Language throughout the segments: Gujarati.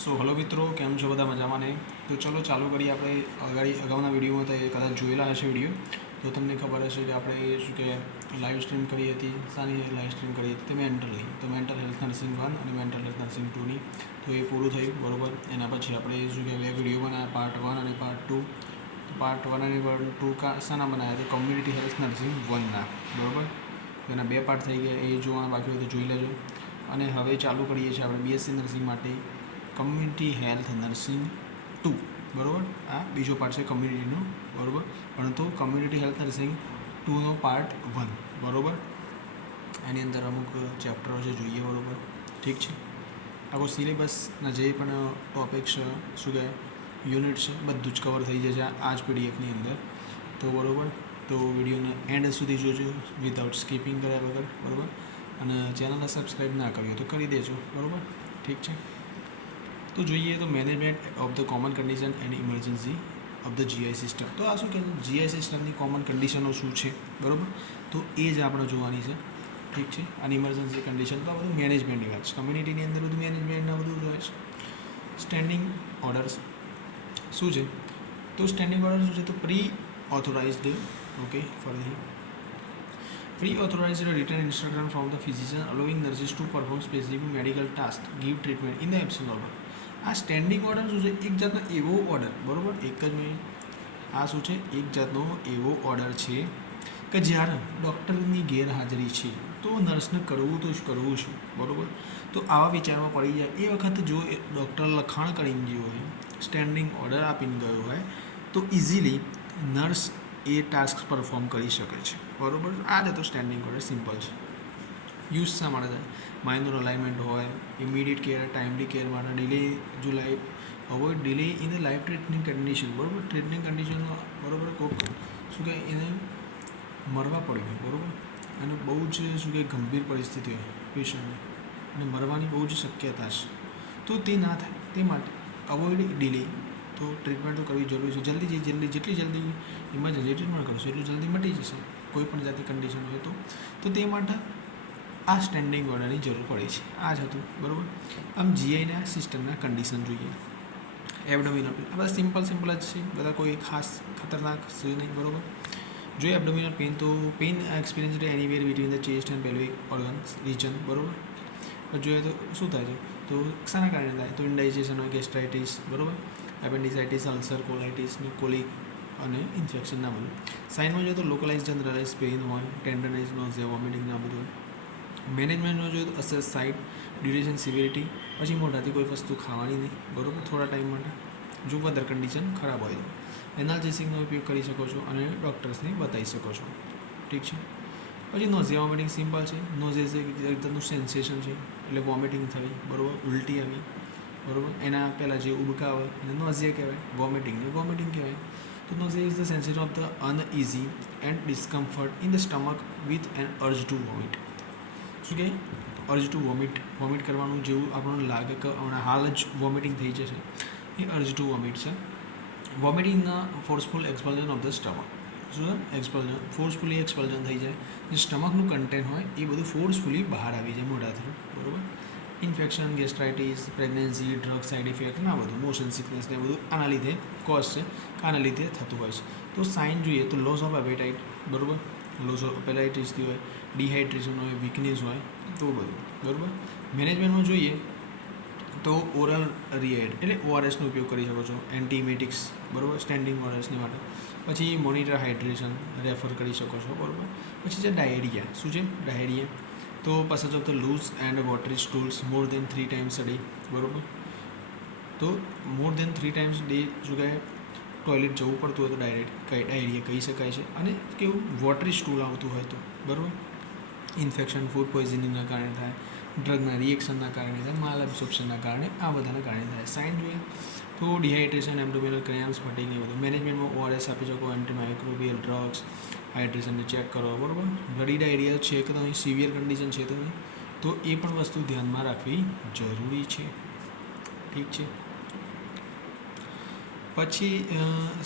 સો હલો મિત્રો, કેમ છો બધા? મજામાં ને? તો ચલો ચાલુ કરીએ. આપણે અગાઉના વિડીયોમાં તો એ કદાચ જોયેલા હશે વિડીયો, તો તમને ખબર હશે કે આપણે શું કે લાઈવ સ્ટ્રીમ કરી હતી. સાની લાઈવ સ્ટ્રીમ કરી હતી? મેન્ટલ હેલ્થ નર્સિંગ 1 અને મેન્ટલ હેલ્થ નર્સિંગ 2ની. તો એ પૂરું થયું બરાબર. એના પછી આપણે શું કે બે વિડીયો બનાવ્યા, પાર્ટ 1 અને પાર્ટ 2. પાર્ટ 1 અને પાર્ટ 2 શાના બનાવ્યા? તો કમ્યુનિટી હેલ્થ નર્સિંગ 1ના બરાબર. એના બે પાર્ટ થઈ ગયા. એ જોવાના બાકી હોય તો જોઈ લેજો. અને હવે ચાલુ કરીએ છીએ આપણે બીએસસી નર્સિંગ માટે કમ્યુનિટી હેલ્થ નર્સિંગ 2 બરાબર. આ બીજો પાર્ટ છે કમ્યુનિટીનો બરાબર. પરંતુ કમ્યુનિટી હેલ્થ નર્સિંગ 2નો પાર્ટ 1 બરાબર. એની અંદર અમુક ચેપ્ટરો છે, જોઈએ બરાબર. ઠીક છે. આખો સિલેબસના જે પણ ટોપિક્સ શું કહે યુનિટ છે બધું જ કવર થઈ જશે આ જ પીડીએફની અંદર. તો બરાબર. તો વિડીયોને એન્ડ સુધી જોજો વિધાઉટ સ્કીપિંગ કર્યા વગર બરાબર. અને ચેનલને સબસ્ક્રાઈબ ના કર્યો તો કરી દેજો બરાબર. ઠીક છે. તો જોઈએ તો management of the common condition and emergency of the GI system. તો આ શું કહે છે? જીઆઈ સિસ્ટમની કોમન કન્ડિશનો શું છે બરાબર. તો એ જ આપણે જોવાની છે. ઠીક છે. અને ઇમરજન્સી કન્ડિશન તો આ બધું મેનેજમેન્ટની વાત છે. કમ્યુનિટીની અંદર બધું મેનેજમેન્ટના બધું હોય છે. સ્ટેન્ડિંગ ઓર્ડર્સ શું છે? તો સ્ટેન્ડિંગ ઓર્ડર શું છે? તો પ્રી ઓથોરાઇઝડ ફરીથી pre authorised return instruction from the physician અલોવિંગ nurses two perform specific medical task give treatment in the absence of. આ સ્ટેન્ડિંગ ઓર્ડર શું છે? એક જાતનો એવો ઓર્ડર બરાબર. એક જ મિનિટ. આ શું છે? એક જાતનો એવો ઓર્ડર છે કે જ્યારે ડૉક્ટરની ગેરહાજરી છે તો નર્સને કરવું તો જ કરવું શું બરાબર. તો આવા વિચારમાં પડી જાય એ વખતે જો ડૉક્ટર લખાણ કરીને ગયો હોય, સ્ટેન્ડિંગ ઓર્ડર આપીને ગયો હોય, તો ઇઝીલી નર્સ એ ટાસ્ક પરફોર્મ કરી શકે છે બરાબર. આ જ તો સ્ટેન્ડિંગ ઓર્ડર સિમ્પલ છે. યુઝ શા માટે થાય? માઇનોર અલાઇનમેન્ટ હોય, ઇમિડિયેટ કેર, ટાઈમલી કેર માટે, ડિલે જો life avoid delay in the life treatment condition બરાબર. ટ્રીટમેન્ટ કન્ડિશનમાં બરાબર કોક શું કહે એને મરવા પડ્યું હોય બરાબર. અને બહુ જ શું કહે ગંભીર પરિસ્થિતિ હોય પેશન્ટની અને મરવાની બહુ જ શક્યતા છે. તો તે ના થાય તે માટે અવોઇડ ડિલે. તો ટ્રીટમેન્ટ તો કરવી જરૂરી છે. જેટલી જલ્દી ઇમરજન્સી ટ્રીટમેન્ટ કરશો એટલું જલ્દી મટી જશે કોઈ પણ જાતની કન્ડિશન હોય તો તે માટે આ સ્ટેન્ડિંગ ઓર્ડરની જરૂર પડે છે. આ જ હતું બરાબર. આમ જીઆઈના સિસ્ટમના કન્ડિશન જોઈએ. એબડોમિનલ પેન આ બધા સિમ્પલ જ છે બધા, કોઈ ખાસ ખતરનાક છે નહીં બરાબર. જોઈએ એબડોમિનલ પેન તો pain experience anywhere between the chest and pelvic organs region બરાબર. જોઈએ તો શું થાય છે? તો શાના કારણે થાય? તો ઇન્ડાઇજેશન હોય, ગેસ્ટ્રાઇટિસ બરાબર, એપેન્ડિસાઇટિસ, અલ્સર, કોલાઇટિસ, કોલિક અને ઇન્ફેક્શન ના બધું. સાઇનમાં જોઈએ તો લોકલાઇઝ જનરલાઇઝ પેઇન હોય, ટેન્ડરનેસ, નોઝિયા, વોમિટિંગ ના બધું હોય. મેનેજમેન્ટમાં જોઈએ તો અસેસ સાઇટ, ડ્યુરેશન, સિવિરિટી. પછી મોઢાથી કોઈ વસ્તુ ખાવાની નહીં બરાબર થોડા ટાઈમ માટે જો વેધર કન્ડિશન ખરાબ હોય તો. એનાલ્જેસિકનો ઉપયોગ કરી શકો છો અને ડૉક્ટર્સને બતાવી શકો છો. ઠીક છે. પછી નોઝિયા વોમિટિંગ સિમ્પલ છે. નોઝિયા એક રીતનું સેન્સેશન છે એટલે વોમિટિંગ થઈ બરાબર, ઉલટી આવી બરાબર. એના પહેલાં જે ઉબકા આવે એને નોઝિયા કહેવાય, વોમિટિંગ કહેવાય. તો nausea is the sensation of the uneasy and discomfort in the stomach with an urge to vomit. શું કહે? અર્જ ટુ વોમિટ કરવાનું જેવું આપણને લાગે કે હમણાં હાલ જ વોમિટિંગ થઈ જશે એ અર્જ ટુ વોમિટ છે. વોમિટિંગના ફોર્સફુલ એક્સપલ્ઝન ઓફ ધ સ્ટમક. શું એક્સપલ્ઝન? ફોર્સફુલી એક્સપલ્ઝન થઈ જાય. જે સ્ટમકનું કન્ટેન્ટ હોય એ બધું ફોર્સફુલી બહાર આવી જાય મોઢા થ્રુ બરાબર. Infection, gastritis, pregnancy, drug side effect ના બધું, મોશન સિકનેસ ને બધું આના લીધે કોઝ છે, આના લીધે થતું હોય છે. તો સાઇન જોઈએ તો લોસ ઓફ એપેટાઇટ બરાબર, લોસ ઓફ એપેટાઇટિસથી હોય, ડિહાઇડ્રેશન હોય, વીકનેસ હોય તો બધું બરાબર. મેનેજમેન્ટમાં જોઈએ તો ઓરલ રિએડ એટલે ઓઆરએસનો ઉપયોગ કરી શકો છો, એન્ટીમેટિક્સ બરાબર સ્ટેન્ડિંગ ઓર્ડર્સની માટે. પછી મોનિટર હાઇડ્રેશન રેફર કરી શકો છો બરાબર. પછી છે ડાયેરિયા. શું છે? ડાયેરિયા તો passage of the loose and watery stools more than 3 times a day બરાબર. તો મોર દેન 3 times ડે શું કહે ટોયલેટ જવું પડતું હોય તો ડાયરિયા કહી શકાય છે. અને કેવું વોટરી સ્ટૂલ આવતું હોય તો બરાબર. ઇન્ફેક્શન, ફૂડ પોઈઝનિંગના કારણે થાય, ડ્રગના રિએક્શનના કારણે થાય, માલ એબ્સોર્પ્શનના કારણે આ બધાના કારણે થાય. સાઇન જોઈએ તો ડિહાઇડ્રેશન, એબ્ડોમિનલ ક્રેમ્સ, ફટીગ એ બધું. મેનેજમેન્ટમાં ઓઆરએસ આપી શકો, એન્ટીમાઇક્રોબિયલ ડ્રગ્સ, હાઇડ્રેશનને ચેક કરો બરાબર. બ્લડી ડાયરિયા છે કે નહીં, સિવિયર કન્ડિશન છે તો નહીં, તો એ પણ વસ્તુ ધ્યાનમાં રાખવી જરૂરી છે. ઠીક છે. પછી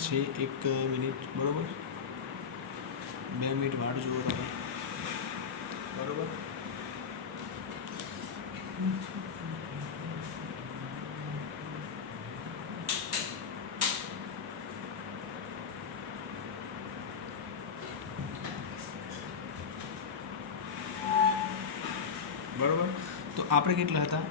છે 1 મિનિટ બરાબર, 2 મિનિટ વાટ જુઓ તમે બરાબર. આપણે કેટલા હતા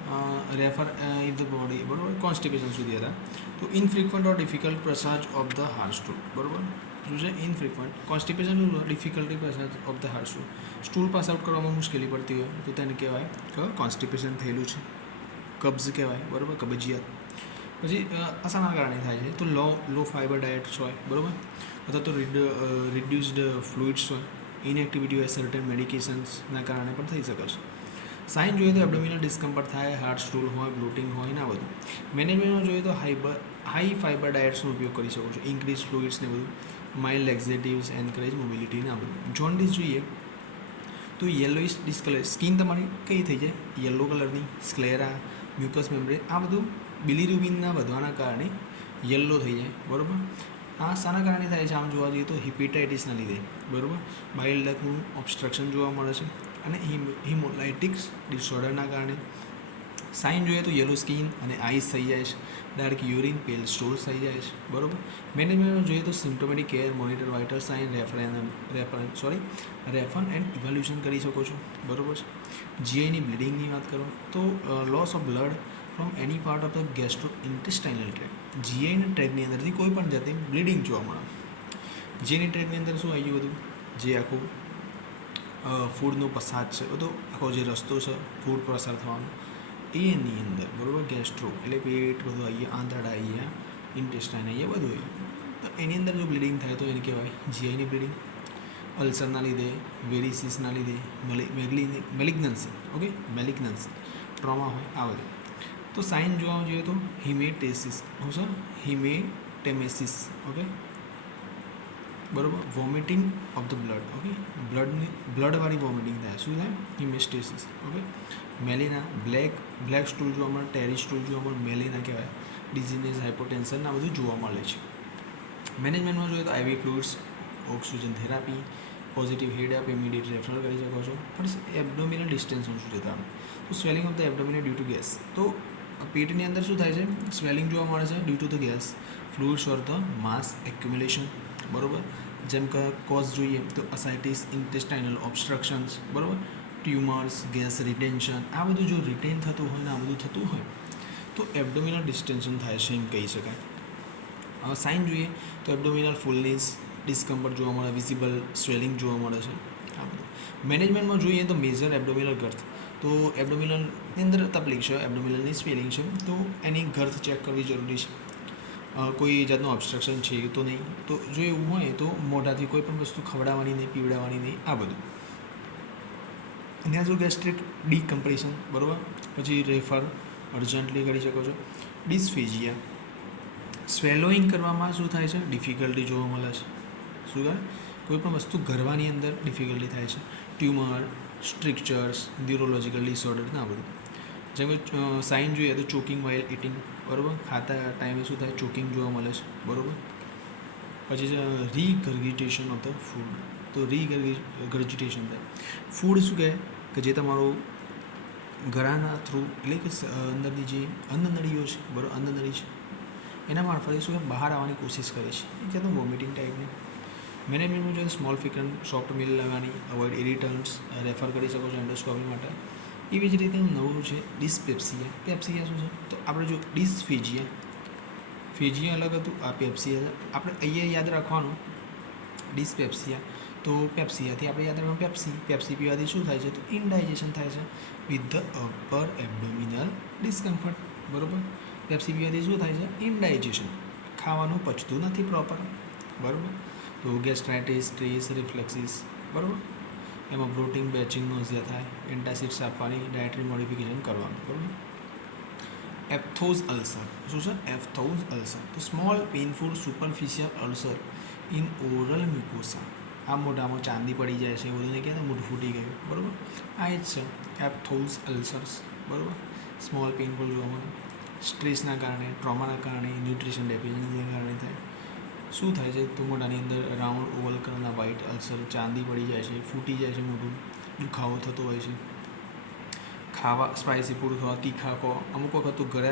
રેફર ઇન ધ બોડી બરાબર કોન્સ્ટિપેશન સુધી હતા. તો infrequent or difficult passage of the hard stool બરાબર શું છે infrequent constipation difficulty passage of the hard stool stool pass out કરવામાં મુશ્કેલી પડતી હોય તો તેને કહેવાય કે કોન્સ્ટિપેશન થયેલું છે, કબ્ઝ કહેવાય બરાબર કબજિયાત. પછી આના કારણે થાય છે તો લો ફાઇબર ડાયટ્સ હોય બરાબર અથવા તો રિડ્યુસ્ડ ફ્લુઇડ્સ હોય, ઇનએક્ટિવિટી હોય, સર્ટન મેડિકેશન્સના કારણે પણ થઈ શકે છે. સાઇન જોઈએ તો એબ્ડોમિનલ ડિસ્કમ્ફર્ટ થાય, હાર્ડ સ્ટૂલ હોય, બ્લોટિંગ હોય ના બધું. મેનેજમેન્ટમાં જોઈએ તો હાઈ ફાઇબર ડાયટ્સનો ઉપયોગ કરી શકો છો, ઇન્ક્રીઝ ફ્લુઇડ્સ ને બધું, માઇલ્ડ લેક્ઝેટિવ્સ, એન્કરેજ મોબિલિટી ના બધું. જોન્ડિસ જોઈએ તો યલોઇશ ડિસ્કલર સ્કિન તમારી કઈ થઈ જાય યલો કલરની, સ્ક્લેરા, મ્યુકસ મેમ્બ્રેન આ બધું બિલીરુબિનના વધવાના કારણે યલો થઈ જાય બરાબર. આ શાના કારણે થાય છે આમ જોવા જઈએ તો હિપેટાઇટિસના લીધે બરાબર. બાઇલ ડક્ટનું ઓબ્સ્ટ્રક્શન જોવા મળે છે અને હિમોલાઇટિક્સ ડિસઓર્ડરના કારણે. સાઇન જોઈએ તો યલો સ્કિન અને આઈસ થઈ જાય છે, ડાર્ક યુરિન, પેલ સ્ટોલ્સ થઈ જાય છે બરાબર. મેનેજમેન્ટ જોઈએ તો symptomatic care, monitor vital sign, refer and evaluation કરી શકો છો બરાબર છે. જીઆઈની બ્લીડિંગની વાત કરો તો loss of blood from any part of the gastro intestinal tract. જીઆઈના ટ્રેકની અંદરથી કોઈ પણ જાતની બ્લીડિંગ જોવા મળે. જીઆઈની ટ્રેકની અંદર શું આવી ગયું બધું જે આખું ફૂડનો પસાર છે બધો આખો જે રસ્તો છે ફૂડ પસાર થવાનો એની અંદર બરાબર ગેસ્ટ્રો એટલે પેટ બધું આવીએ, આંતરડા આવીએ, ઇન્ટેસ્ટાઇન આવીએ બધું આવીએ. તો એની અંદર જો બ્લીડિંગ થાય તો એને કહેવાય જીઆઈની બ્લીડિંગ. અલ્સરના લીધે, વેરિસિસના લીધે, મેલિગ્નન્સી ઓકે મેલિગ્નન્સી ટ્રોમા હોય આ બધું. તો સાઇન જોવા જોઈએ તો હિમેટેસિસ શું છે હિમેટેમેસિસ ઓકે બરાબર. Vomiting of the blood okay બ્લડવાળી વોમિટિંગ થાય શું થાય haematemesis okay. Melaena black stool જોવા મળે, ટેરી સ્ટૂલ જોવા મળે, મેલિના કહેવાય. ડિઝીઝ, હાઇપોટેન્શન આ બધું જોવા મળે છે. મેનેજમેન્ટમાં જોઈએ તો આઈવી ફ્લુઇડ્સ, ઓક્સિજન થેરાપી, પોઝિટિવ હેડ અપ ઇમિડિયેટ રેફરલ કરી શકો છો. પણ એબડોમિનલ ડિસ્ટેન્શન શું છે તમે તો swelling of the abdominal due to gas. તો પેટની અંદર શું થાય છે સ્વેલિંગ જોવા મળે છે due to the gas, fluids or the mass accumulation બરાબર. જેમ કે કોઝ જોઈએ તો અસાઇટિસ, ઇન્ટેસ્ટાઇનલ ઓબ્સ્ટ્રક્શન્સ બરાબર, ટ્યુમર્સ, ગેસ રિટેન્શન આ બધું જો રિટેન થતું હોય ને આ બધું થતું હોય તો એબડોમિનલ ડિસ્ટેન્શન થાય છે એમ કહી શકાય. સાઇન જોઈએ તો એબડોમિનલ ફૂલનેસ, ડિસ્કમ્ફર્ટ જોવા મળે, વિઝિબલ સ્વેલિંગ જોવા મળે છે આ બધું. મેનેજમેન્ટમાં જોઈએ તો મેજર એબડોમિનલ ગર્થ. તો એબડોમિનલની અંદર તકલીફ છે, એબડોમિનલની સ્વેલિંગ છે તો એની ગર્થ ચેક કરવી જરૂરી છે. કોઈ જાતનું ઓબ્સ્ટ્રક્શન છે તો નહીં. તો જો એવું હોય તો મોઢાથી કોઈ પણ વસ્તુ ખવડાવવાની નહીં, પીવડાવવાની નહીં આ બધું. નેઝો ગેસ્ટ્રિક ડીકમ્પ્રેશન બરાબર. પછી રેફર અર્જન્ટલી કરી શકો છો. ડિસ્ફેજિયા સ્વેલોઈંગ કરવામાં શું થાય છે ડિફિકલ્ટી જોવા મળે છે. શું થાય કોઈ પણ વસ્તુ ગરવાની અંદર ડિફિકલ્ટી થાય છે. ટ્યુમર, સ્ટ્રિક્ચર્સ, ન્યુરોલોજિકલ ડિસઓર્ડર ના બધું. જેમ કે સાઇન જોઈએ તો ચોકિંગ વાઇલ ઇટિંગ બરાબર. ખાતા ટાઈમે શું થાય ચોકિંગ જોવા મળે છે બરાબર. પછી છે રીગર્ગિટેશન ઓફ ધ ફૂડ. તો રીગર્ગિટેશન થાય ફૂડ શું કહે કે જે તમારું ગળાના થ્રુ એટલે કે અંદરની જે અન્નનળીઓ છે બરાબર અન્નનળી છે એના મારફતે શું બહાર આવવાની કોશિશ કરે છે એ જે વોમિટિંગ ટાઈપની. મેનેજમેન્ટમાં જોઈએ સ્મોલ ફ્રીક્વન્ટ સોફ્ટ મિલ લેવાની, અવોઇડ ઇરિટન્ટ્સ, રેફર કરી શકો છો એન્ડોસ્કોપી માટે. એવી જ રીતે નવું છે ડિસ્પેપ્સિયા. પેપ્સિયા શું છે તો આપણે જો ફેજિયા અલગ હતું, આ પેપ્સિયા છે. આપણે અહીંયા યાદ રાખવાનું ડિસ્પેપ્સિયા તો પેપ્સિયાથી આપણે યાદ રાખવાનું પેપ્સી પીવાથી શું થાય છે તો ઇનડાઇજેશન થાય છે with the upper abdominal discomfort બરાબર. પેપ્સી પીવાથી શું થાય છે ઇનડાઇજેશન, ખાવાનું પચતું નથી પ્રોપર બરાબર. તો ગેસ્ટ્રાઇટિસ, સ્ટ્રેસ, રિફ્લેક્સિસ બરાબર. એમાં બ્લોટિંગ, બેચિંગ, નોઝિયા થાય. એન્ટાસિડ્સ આપવાની, ડાયટરી મોડિફિકેશન કરવાનું બરાબર. એપ્થોઝ અલ્સર શું છે એપ્થોઝ અલ્સર તો small painful superficial ulcer in oral mucosa. આ મોઢામાં ચાંદી પડી જાય છે એ બધું કહે મોઢું ફૂટી ગયું બરાબર. આ જ છે એપ્થોઝ અલ્સર્સ બરાબર. સ્મોલ પેઇનફુલ જોવા મળે, સ્ટ્રેસના કારણે, ટ્રોમાના કારણે, ન્યુટ્રિશન ડેફિશિયન્સીના કારણે થાય. શું થાય છે તો મોઢાની અંદર રાઉન્ડ ઓવલ કલરના વ્હાઇટ અલ્સર ચાંદી પડી જાય છે, ફૂટી જાય છે મોઢું, દુખાવો થતો હોય છે. ખાવા સ્પાઇસી ફૂડ ખાવા, તીખા ખો, અમુક વખત તો ઘરે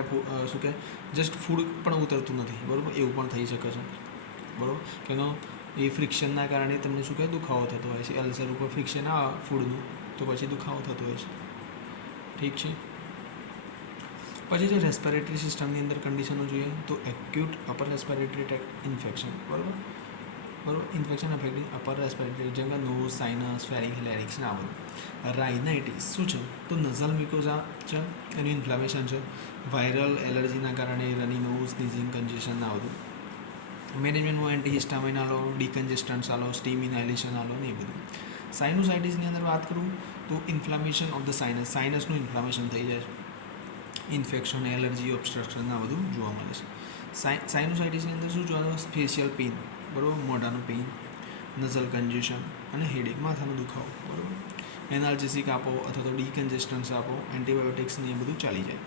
શું કહે જસ્ટ ફૂડ પણ ઉતરતું નથી બરાબર એવું પણ થઈ શકે છે બરાબર. કેનો એ ફ્રિક્શનના કારણે તમને શું કહે દુખાવો થતો હોય છે. અલ્સર ઉપર ફ્રિક્શન આવે ફૂડનું તો પછી દુખાવો થતો હોય છે ઠીક છે. પછી જે રેસ્પિરેટરી સિસ્ટમની અંદર કન્ડિશનો જોઈએ તો acute upper respiratory tract infection, બરાબર, ઇન્ફેક્શન અફેક્ટિંગ અપર રેસ્પિરેટરી, જેમ કે નોઝ, સાઇનસ, ફેરિંગ, લેરિક્સ ને આ બધું. રાઇનાઇટિસ શું છે તો નઝલ મ્યુકોઝા છે, એનું ઇન્ફ્લામેશન છે, વાયરલ એલર્જીના કારણે રની નોઝ, સ્નીઝિંગ, કન્જેશન આ બધું. મેનેજમેન્ટમાં એન્ટીહિસ્ટામિન આલો, ડિકન્જેસ્ટન્ટ્સ આલો, સ્ટીમ ઇનહાઇલેશન આલો ને એ બધું. સાઇનોસાઇટિસની અંદર વાત કરું તો ઇન્ફ્લામેશન ઓફ ધ સાઇનસનું ઇન્ફ્લામેશન થઈ જાય છે, ઇન્ફેક્શન, એલર્જી, ઓબ્સ્ટ્રક્શન આ બધું જોવા મળે છે. સાઇનોસાઇટિસની અંદર શું જોવા મળે? ફેશિયલ પેઇન, બરાબર, મોઢાનું પેઇન, નઝલ કન્જેશન અને હેડેક, માથાનો દુખાવો, બરાબર. એનાલ્જેસિક આપો અથવા તો ડિકન્જેસ્ટન્સ આપો, એન્ટીબાયોટિક્સ ને એ બધું ચાલી જાય.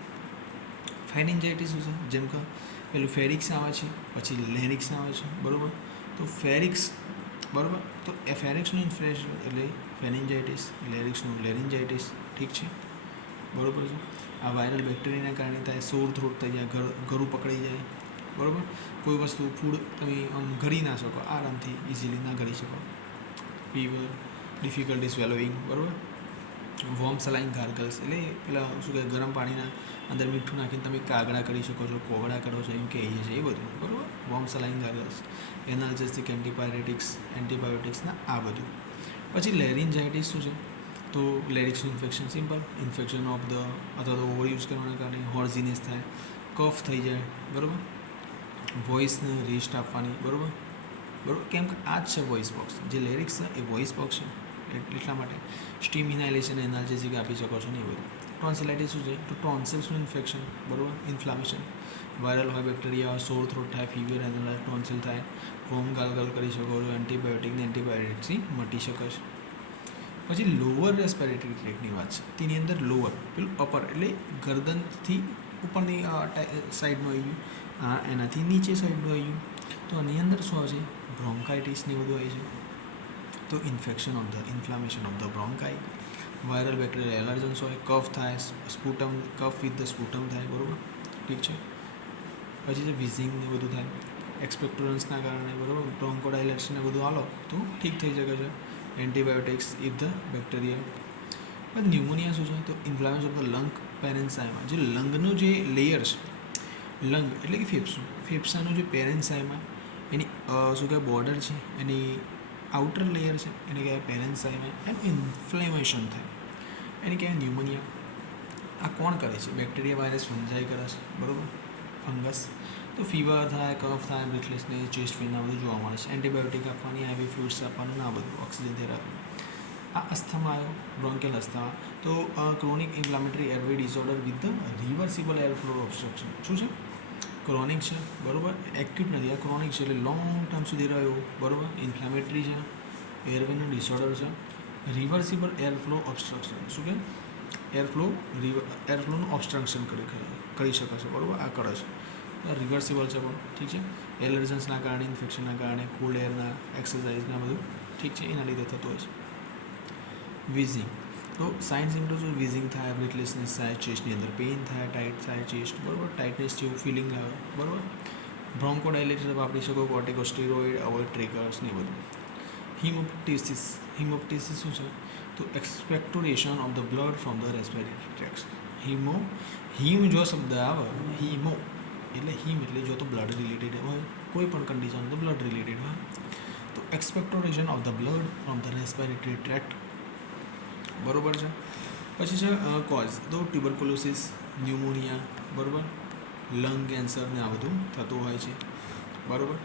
ફેરિન્જાઇટિસ શું છે? જેમ કે પેલું ફેરિક્સ આવે છે, પછી લેરિક્સ આવે છે, બરાબર. તો ફેરિક્સ, બરાબર, તો એ ફેરિક્સનું ઇન્ફેક્શન એટલે ફેરિન્જાઇટિસ, લેરિક્સનું લેરિન્જાઇટિસ, ઠીક છે, બરાબર છે. આ વાયરલ બેક્ટેરિયાના કારણે થાય, સોર થ્રોટ થઈ જાય, ગળું પકડાઈ જાય, બરાબર. કોઈ વસ્તુ ફૂડ તમે આમ ઘડી ના શકો, આરામથી ઇઝીલી ના ઘડી શકો. ફીવર, ડિફિકલ્ટી સ્વેલોઈંગ, બરાબર. વોર્મ સલાઇન ગાર્ગલ્સ એટલે પેલા શું કહે ગરમ પાણીના અંદર મીઠું નાખીને તમે કાગડા કરી શકો છો, કોગળા કરો છો એમ કહીએ છીએ, એ બધું, બરાબર. વોર્મ સલાઇન ગાર્ગલ્સ, એનાલ્જેસિક, એન્ટીબાયોટિક્સના આ બધું. પછી લેરિન્જાઇટિસ શું છે તો લેરિક્સનું infection, simple infection of the અથવા તો ઓવર યુઝ કરવાના કારણે હોર્ઝીનેસ થાય, કફ થઈ જાય, બરાબર. વોઇસને રેસ્ટ આપવાની, બરાબર, કેમ કે આ જ છે વોઇસ બોક્સ. જે લેરિક્સ છે એ વોઇસ બોક્સ છે, એટલા માટે સ્ટીમ ઇનહાઇલેશન, એનાલ્જેસિક આપી શકો છો ને એ બધું. ટોન્સિલાઇટિસ શું છે તો ટોન્સિલ્સનું ઇન્ફેક્શન, બરાબર, ઇન્ફ્લામેશન, વાયરલ હોય, બેક્ટેરિયા હોય, સોર થ્રોટ થાય, ફીવર, એના ટોન્સિલ થાય, વોર્મ ગાર્ગલ કરી શકો છો, એન્ટીબાયોટિક્સથી મટી શકે છે. પછી લોઅર રેસ્પિરેટરી ટ્રેકની વાત છે, તેની અંદર લોઅર, પેલું અપર એટલે ગરદનથી ઉપરની સાઈડનું આવી ગયું, એનાથી નીચે સાઈડનું આવી ગયું. તો આની અંદર શું આવે છે? બ્રોન્કાઇટિસ ને બધું આવે છે. તો inflammation of the bronchi, viral bacteria allergens હોય, કફ થાય, sputum, cough with the sputum થાય, બરાબર, ઠીક છે. પછી જે વિઝિંગ ને બધું થાય, એક્સપેક્ટોરન્સના કારણે, બરાબર, બ્રોન્કોડાયલેટ્સ ને બધું આલો તો ઠીક થઈ શકે છે. Antibiotics if the bacteria. પછી ન્યુમોનિયા શું છે તો ઇન્ફ્લામેશન ઓફ ધ લંગ પેરેન્સાઇમા, જે લંગનું જે લેયર છે, લંગ એટલે કે ફેફસાનું જે પેરેન્સાઇમા એની શું કહેવાય બોર્ડર છે, એની આઉટર લેયર છે એને કહેવાય પેરેન્સાઇમા, એનું ઇન્ફ્લેમેશન થાય એને કહેવાય ન્યુમોનિયા. આ કોણ કરે છે? બેક્ટેરિયા, વાયરસ, ફંજાઈ કરે છે, બરાબર, ફંગસ. તો ફીવર થાય, કફ થાય, બ્રેથલેસનેસ, ચેસ્ટ પેઇન આ બધું જોવા મળે છે. એન્ટીબાયોટિક આપવાની, આઈવી ફ્લુઇડ્સ આપવાનું આ બધું, ઓક્સિજન થેરાપી. આ અસ્થમા આવ્યો, બ્રોન્કેલ અસ્થમા. તો chronic inflammatory airway disorder with the reversible air flow obstruction. શું છે? ક્રોનિક છે, બરાબર, એક્યુટ નથી, આ ક્રોનિક છે એટલે લોંગ ટાઈમ સુધી રહ્યો, બરાબર. ઇન્ફ્લામેટરી છે, એરવેનું ડિસઓર્ડર છે, રિવર્સિબલ એરફ્લો ઓબ્સ્ટ્રક્શન. શું કે એરફ્લોનું ઓબ્સ્ટ્રક્શન કરી શકે છે, બરાબર, આ કરે છે. રિવર્સિબલ છે પણ, ઠીક છે. એલર્જન્સના કારણે, ઇન્ફેક્શનના કારણે, કોલ્ડ એરના, એક્સરસાઇઝના બધું, ઠીક છે, એના લીધે થતું હોય છે. વિઝિંગ, તો સાઇન સિમ્ટમ્સ વિઝિંગ થાય, બ્રેથલેસનેસ થાય, ચેસ્ટની અંદર પેઇન થાય, ટાઈટ થાય ચેસ્ટ, બરાબર, ટાઇટનેસ જેવું ફિલિંગ આવે, બરાબર. બ્રોન્કોડાયલેટર વાપરી શકો, કોર્ટિકોસ્ટેરોઇડ, અવોઇડ ટ્રિગર્સ ને બધું. હિમોપ્ટિસિસ શું છે તો expectoration of the blood from the respiratory tracts. Haem જો શબ્દ આવે, હિમો એટલે હિમ એટલે જો તો બ્લડ રિલેટેડ હોય, કોઈ પણ કન્ડિશન તો બ્લડ રિલેટેડ હોય. તો expectoration of the blood from the respiratory tract, બરાબર છે. પછી છે કોઝ, તો ટ્યુબરક્યુલોસિસ, ન્યુમોનિયા, બરાબર, લંગ કેન્સર ને આ બધું થતું હોય છે, બરાબર.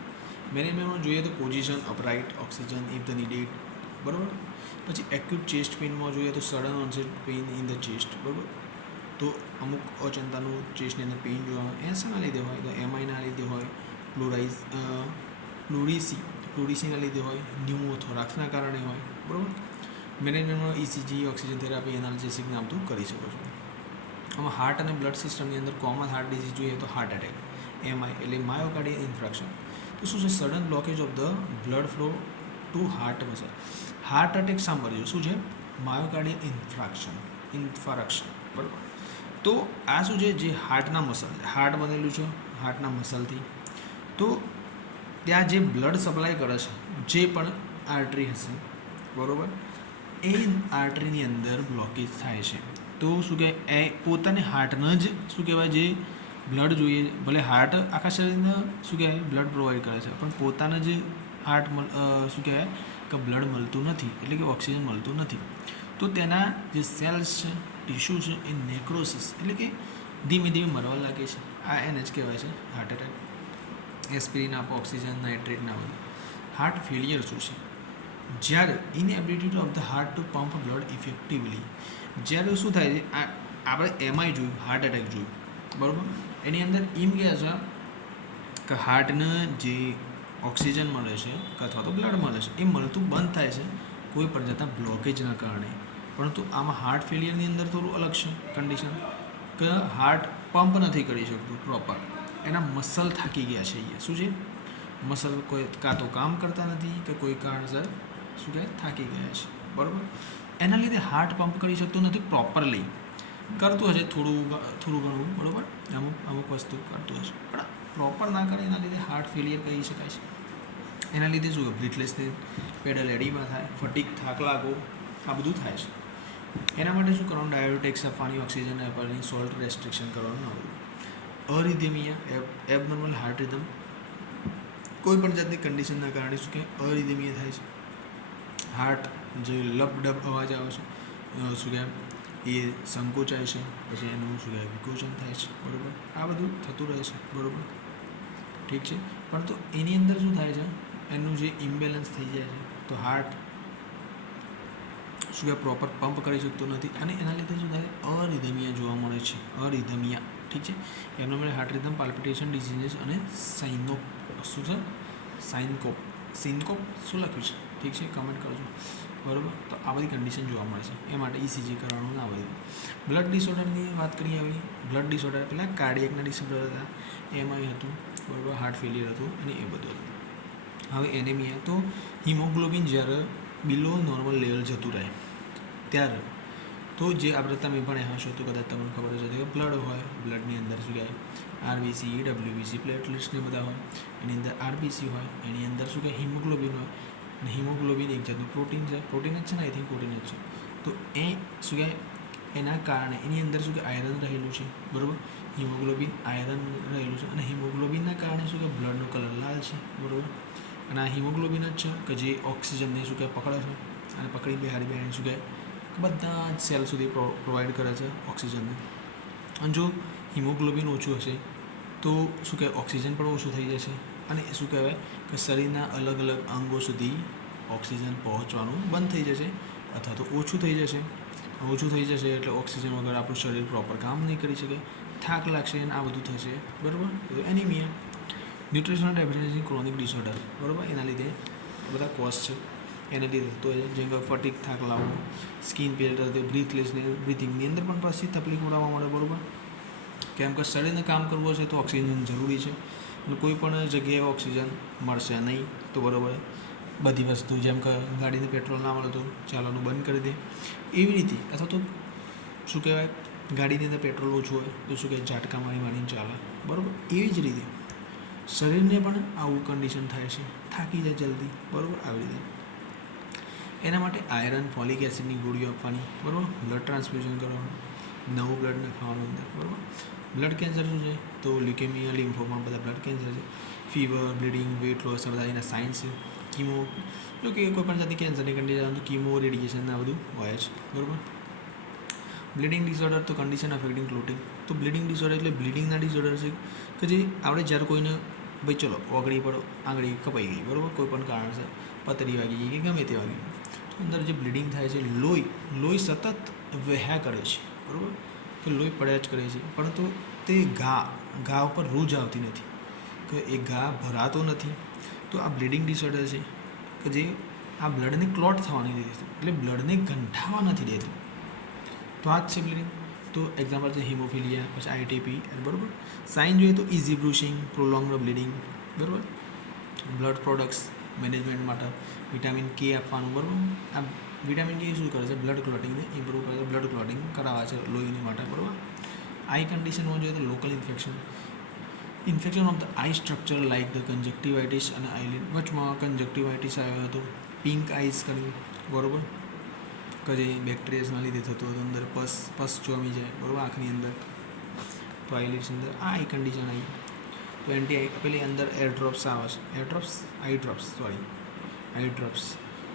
મેનેજમેન્ટમાં જોઈએ તો position upright, oxygen if the needed, બરાબર. પછી એક્યુટ ચેસ્ટ પેઇનમાં જોઈએ તો sudden onset pain in the chest, બરાબર. તો અમુક અચંતાનું ચેસ્ટની અંદર પેઇન જોવા મળે, એ શાના લીધે હોય તો એમઆઈના લીધે હોય, પ્લુરિસીના લીધે હોય, ન્યુમોથોરાક્સના કારણે હોય, બરાબર. મેનેજમેન્ટમાં ઇસીજી, ઓક્સિજન થેરાપી, એનાલ્જેસિક નામ તો કરી શકો છો. આમાં હાર્ટ અને બ્લડ સિસ્ટમની અંદર કોમન હાર્ટ ડિઝીઝ જોઈએ તો હાર્ટ એટેક, એમઆઈ એટલે માયોકાર્ડિયલ ઇન્ફ્રાક્શન. તો શું છે? Sudden blockage of the blood flow two heart muscle. Heart attack સાંભળ્યું, શું છે? માયોકાર્ડિયલ ઇન્ફ્રાક્શન, બરાબર. તો આ શું છે? જે હાર્ટના મસલ, હાર્ટ બનેલું છે હાર્ટના મસલથી, તો ત્યાં જે બ્લડ સપ્લાય કરે છે, જે પણ આર્ટરી હશે, બરાબર, એ આર્ટરીની અંદર બ્લોકેજ થાય છે. તો શું કહેવાય એ પોતાને હાર્ટને જ શું કહેવાય જે બ્લડ જોઈએ, ભલે હાર્ટ આખા શરીરને શું કહેવાય બ્લડ પ્રોવાઈડ કરે છે, પણ પોતાને જ હાર્ટ શું કહેવાય કે બ્લડ મળતું નથી, એટલે કે ઓક્સિજન મળતું નથી. તો તેના જે સેલ્સ છે, ટિશ્યુ છે, એ નેક્રોસિસ એટલે કે ધીમે ધીમે મરવા લાગે છે. આ એને જ કહેવાય છે હાર્ટ એટેક. એસ્પિરિન આપો, ઓક્સિજન, નાઇટ્રેટ ના બધું. હાર્ટ ફેલિયર શું છે? જ્યારે inability of the heart to pump blood effectively, જ્યારે શું થાય છે, આપણે એમઆઈ જોયું, હાર્ટ એટેક જોયું, બરાબર, એની અંદર એમ કહે છે કે હાર્ટને જે ઓક્સિજન મળે છે કે અથવા તો બ્લડ મળે છે એ મળતું બંધ થાય છે કોઈ પણ જાતના બ્લોકેજના કારણે. પરંતુ આમાં હાર્ટ ફેલિયરની અંદર થોડું અલગ છે કન્ડિશન, કે હાર્ટ પંપ નથી કરી શકતું પ્રોપર, એના મસલ થાકી ગયા છે. અહીંયા શું છે, મસલ કોઈ કાં તો કામ કરતા નથી કે કોઈ કારણસર શું કહે થાકી ગયા છે, બરાબર. એના લીધે હાર્ટ પંપ કરી શકતું નથી પ્રોપરલી, કરતું હશે થોડું ઘણું, બરાબર, અમુક વસ્તુ કરતું હશે, પણ પ્રોપર ના કરે એના લીધે હાર્ટ ફેલિયર કહી શકાય છે. એના લીધે શું બ્રીથલેસનેસ, પેડલ એડીમાં થાય, ફટીક, થાક લાગવો, આ બધું થાય છે. એના માટે શું કરવાનું, ડાયોટેક્સ આપવાની, ઓક્સિજન આપવાની, સોલ્ટ રેસ્ટ્રિક્શન કરવાનું, આ બધું. અરિધેમિયા, એબનોર્મલ હાર્ટ રિધમ, કોઈ પણ જાતની કન્ડિશનના કારણે શું કે અરિધેમિયા થાય છે. હાર્ટ જે લપડપ અવાજ આવે છે શું કહેવાય એ સંકોચાય છે, પછી એનું શું કહેવાય વિકોચન થાય છે, બરાબર. આ બધું થતું રહે છે, બરાબર, ઠીક છે. પણ તો એની અંદર શું થાય છે, એનું જે ઇમ્બેલેન્સ થઈ જાય છે, તો હાર્ટ શું કહેવાય પ્રોપર પંપ કરી શકતું નથી, અને એના લીધે શું થાય અરિધેમિયા જોવા મળે છે. અરિધેમિયા, ઠીક છે. એબનોર્મલ હાર્ટ રિધમ, પાલ્પિટેશન, ડિઝીઝીસ અને સાઇનોપ, શું છે સાઇનકોપ, સિનકોપ શું લખ્યું છે, ઠીક છે, કમેન્ટ કરજો, બરાબર. તો આ બધી કન્ડિશન જોવા મળે છે, એ માટે ઇસીજી કરવાનું ના બધું. બ્લડ ડિસઓર્ડરની વાત કરીએ. હવે બ્લડ ડિસઓર્ડર પહેલાં કાર્ડિયકના ડિસઓર્ડર હતા, એમાં હતું, બરાબર, હાર્ટ ફેલિયર હતું અને એ બધું હતું. હવે એનેમિયા, તો હિમોગ્લોબિન જ્યારે બિલો નોર્મલ લેવલ જતું રહે ત્યારે, તો જે આપણે તમે ભણ્યા હશો તો કદાચ તમને ખબર હશે કે બ્લડ હોય, બ્લડની અંદર શું કહેવાય આરબીસી, ડબ્લ્યુબીસી, પ્લેટલેટ્સ ને બધા હોય, એની અંદર આરબીસી હોય, એની અંદર શું કહેવાય હિમોગ્લોબિન હોય, અને હિમોગ્લોબિન એક જાતનું પ્રોટીન છે, પ્રોટીન જ છે ને, આઈ થિંક પ્રોટીન જ છે. તો એ શું કહેવાય એના કારણે એની અંદર શું કે આયરન રહેલું છે, બરાબર, હિમોગ્લોબિન આયરન રહેલું છે, અને હિમોગ્લોબિનના કારણે શું કે બ્લડનો કલર લાલ છે, બરાબર. અને આ હિમોગ્લોબિન જ છે કે જે ઓક્સિજનને શું કે પકડે છે, અને પકડી બેહાડી શું કહેવાય બધા જ સેલ સુધી પ્રોવાઈડ કરે છે ઓક્સિજનને. અને જો હિમોગ્લોબિન ઓછું હશે તો શું કહેવાય ઓક્સિજન પણ ઓછું થઈ જશે, અને શું કહેવાય કે શરીરના અલગ અલગ અંગો સુધી ઓક્સિજન પહોંચવાનું બંધ થઈ જશે અથવા તો ઓછું થઈ જશે. ઓછું થઈ જશે એટલે ઓક્સિજન વગર આપણું શરીર પ્રોપર કામ નહીં કરી શકે, થાક લાગશે અને આ બધું થશે, બરાબર. તો anaemia, nutritional deficiency, chronic disorder, બરાબર, એના લીધે બધા કોઝ છે, એના લીધે તો જેમ કે ફટીક, થાક લાવવો, સ્કિન પેલ, બ્રીથલેસનેસ, બ્રિથિંગની અંદર પણ પાછી તકલીફ ઉડાવવા મળે, બરાબર. કેમ કે શરીરને કામ કરવું હશે તો ઓક્સિજન જરૂરી છે, અને કોઈ પણ જગ્યાએ ઓક્સિજન મળશે નહીં તો બરાબર બધી વસ્તુ જેમ કે ગાડીને પેટ્રોલ ના મળે તો ચાલવાનું બંધ કરી દે, એવી રીતે. અથવા તો શું કહેવાય ગાડીની અંદર પેટ્રોલ ઓછું હોય તો શું કહેવાય ઝાટકા મારીને ચાલે, બરાબર. એવી જ રીતે શરીરને પણ આવું કન્ડિશન થાય છે, થાકી જાય જલ્દી, બરાબર, આવી રીતે. એના માટે આયરન, ફોલિક એસિડની ગોળીઓ આપવાની, બરાબર, બ્લડ ટ્રાન્સફ્યુઝન કરવાનું, નવું બ્લડ નાખવાનું અંદર, બરાબર. બ્લડ કેન્સર શું છે, તો લ્યુકેમિયા, લિમ્ફોમા બધા બ્લડ કેન્સર છે. ફીવર, બ્લીડિંગ, વેટ લોસ, બધા એના સાઇન્સ છે. કીમો, જો કે કોઈ પણ જાતની કેન્સરની કન્ડિશન તો કીમો, રેડિયેશન આ બધું હોય જ, બરાબર. બ્લીડિંગ ડિસઓર્ડર, તો કન્ડિશન અફેક્ટિંગ ક્લોટિંગ, તો બ્લીડિંગ ડિસઓર્ડર એટલે બ્લીડિંગના ડિસઓર્ડર છે કે જે આપણે જ્યારે કોઈને ભાઈ ચલો ઓગળી પર આંગળી કપાઈ ગઈ, બરાબર, કોઈ પણ કારણસર પતરી વાગી ગઈ કે ગમે તે વાગી, તો અંદર જે બ્લીડિંગ થાય છે, લોહી સતત વહ્યા કરે છે, બરાબર, કે લોહી પડ્યા જ કરે છે, પરંતુ તે ઘા ઉપર રૂજ આવતી નથી, કે એ ઘા ભરાતો નથી. તો આ બ્લીડિંગ ડિસઓર્ડર છે કે જે આ બ્લડને ક્લોટ થવા નહીં દેતું, એટલે બ્લડને ગંઠાવા નથી દેતું, તો આ જ છે બ્લીડિંગ. તો એક્ઝામ્પલ છે હિમોફિલિયા, પછી આઈટીપી, બરાબર. સાઇન જોઈએ તો ઇઝી બ્રુશિંગ, પ્રોલોંગ્ડ બ્લીડિંગ, બરાબર. બ્લડ પ્રોડક્ટ્સ મેનેજમેન્ટ માટે વિટામિન કે આપવાનું, બરાબર. આ વિટામિન કે શું કરે છે, બ્લડ ક્લોટિંગને ઇમ્પ્રૂવ કરે છે, બ્લડ ક્લોટિંગ કરાવે છે લોહીની માટે, બરાબર. આઈ કન્ડિશનમાં જોઈએ તો local infection of the eye structure like the conjunctivitis અને આઈલિડ, વચમાં કન્જક્ટિવાઇટિસ આવ્યો હતો, પિંક આઈસ કર્યું, બરાબર. કદી બેક્ટેરિયાસના લીધે થતું હતું, અંદર પસ જોમી જાય, બરાબર, આંખની અંદર, તો આઈલિડ્સ અંદર આ કન્ડિશન આવી. તો પેલી અંદર એરડ્રોપ્સ આવે છે, આઈ ડ્રોપ્સ, તો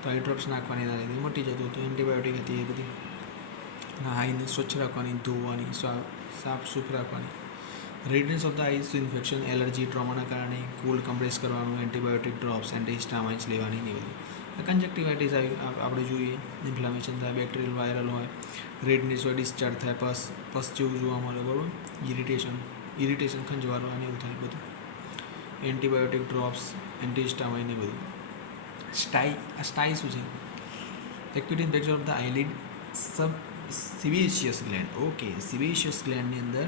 આઈ ડ્રોપ્સ નાખવાની એના લીધે મટી જતું હતું. એન્ટીબાયોટિક હતી એ બધી. આઈને સ્વચ્છ રાખવાની, ધોવાની, સાફ સૂફ રાખવાની. Redness of the eyes infection, allergy, ટ્રોમાના કારણે કોલ્ડ કમ્પ્રેસ કરવાનું, એન્ટીબાયોટિક ડ્રોપ્સ, એન્ટીહિસ્ટામાઇન્સ લેવાની ને બધું. કન્જક્ટિવાઇટિસ આપણે જોઈએ, ઇન્ફ્લામેશન થાય, બેક્ટેરિયલ વાયરલ હોય, રેડનેસ હોય, ડિસ્ચાર્જ થાય, પસ જેવું જોવા મળે, બરાબર, ઇરિટેશન ખંજવાળું અને એવું થાય બધું. એન્ટીબાયોટિક ડ્રોપ્સ, એન્ટીહિસ્ટામાઇન ને બધું. સ્ટાઈ શું છે? Acute infection of the eyelid sebaceous gland. Okay, sebaceous ગ્લેન્ડની અંદર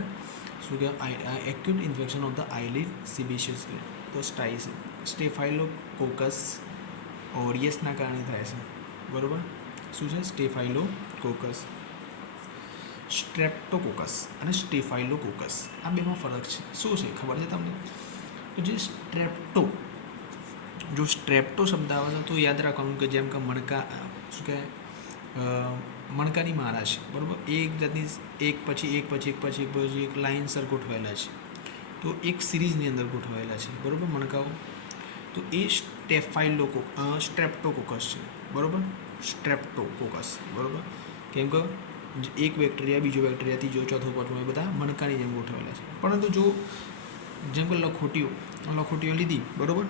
શું કહેવાય? Acute infection of the eyelid sebaceous gland. તો સ્ટાઈ છે. સ્ટેફાઇલોકોકસ ઓરિયસના કારણે થાય છે, બરાબર. શું છે? સ્ટેફાઇલોકોકસ. સ્ટ્રેપ્ટોકોકસ અને સ્ટેફાઇલોકોકસ, આ બેમાં ફરક છે. શું છે ખબર છે તમને? તો જે સ્ટ્રેપ્ટો શબ્દ આવે છે તો યાદ રાખવાનું કે જેમ કે મણકા, શું કહેવાય, મણકાની મારા છે, બરાબર, એક જાતની એક પછી એક લાઇનસર ગોઠવાયેલા છે, તો એક સિરીઝની અંદર ગોઠવાયેલા છે, બરાબર, મણકાઓ. તો એ સ્ટ્રેપ્ટોકોકસ છે, બરાબર, સ્ટ્રેપ્ટોકોકસ, બરાબર. કેમ કે એક બેક્ટેરિયા, બીજો બેક્ટેરિયા, ત્રીજો, ચોથો, પાંચમો, એ બધા મણકાની જેમ ગોઠવાયેલા છે. પરંતુ જો જેમ કે લખોટીઓ લીધી, બરાબર,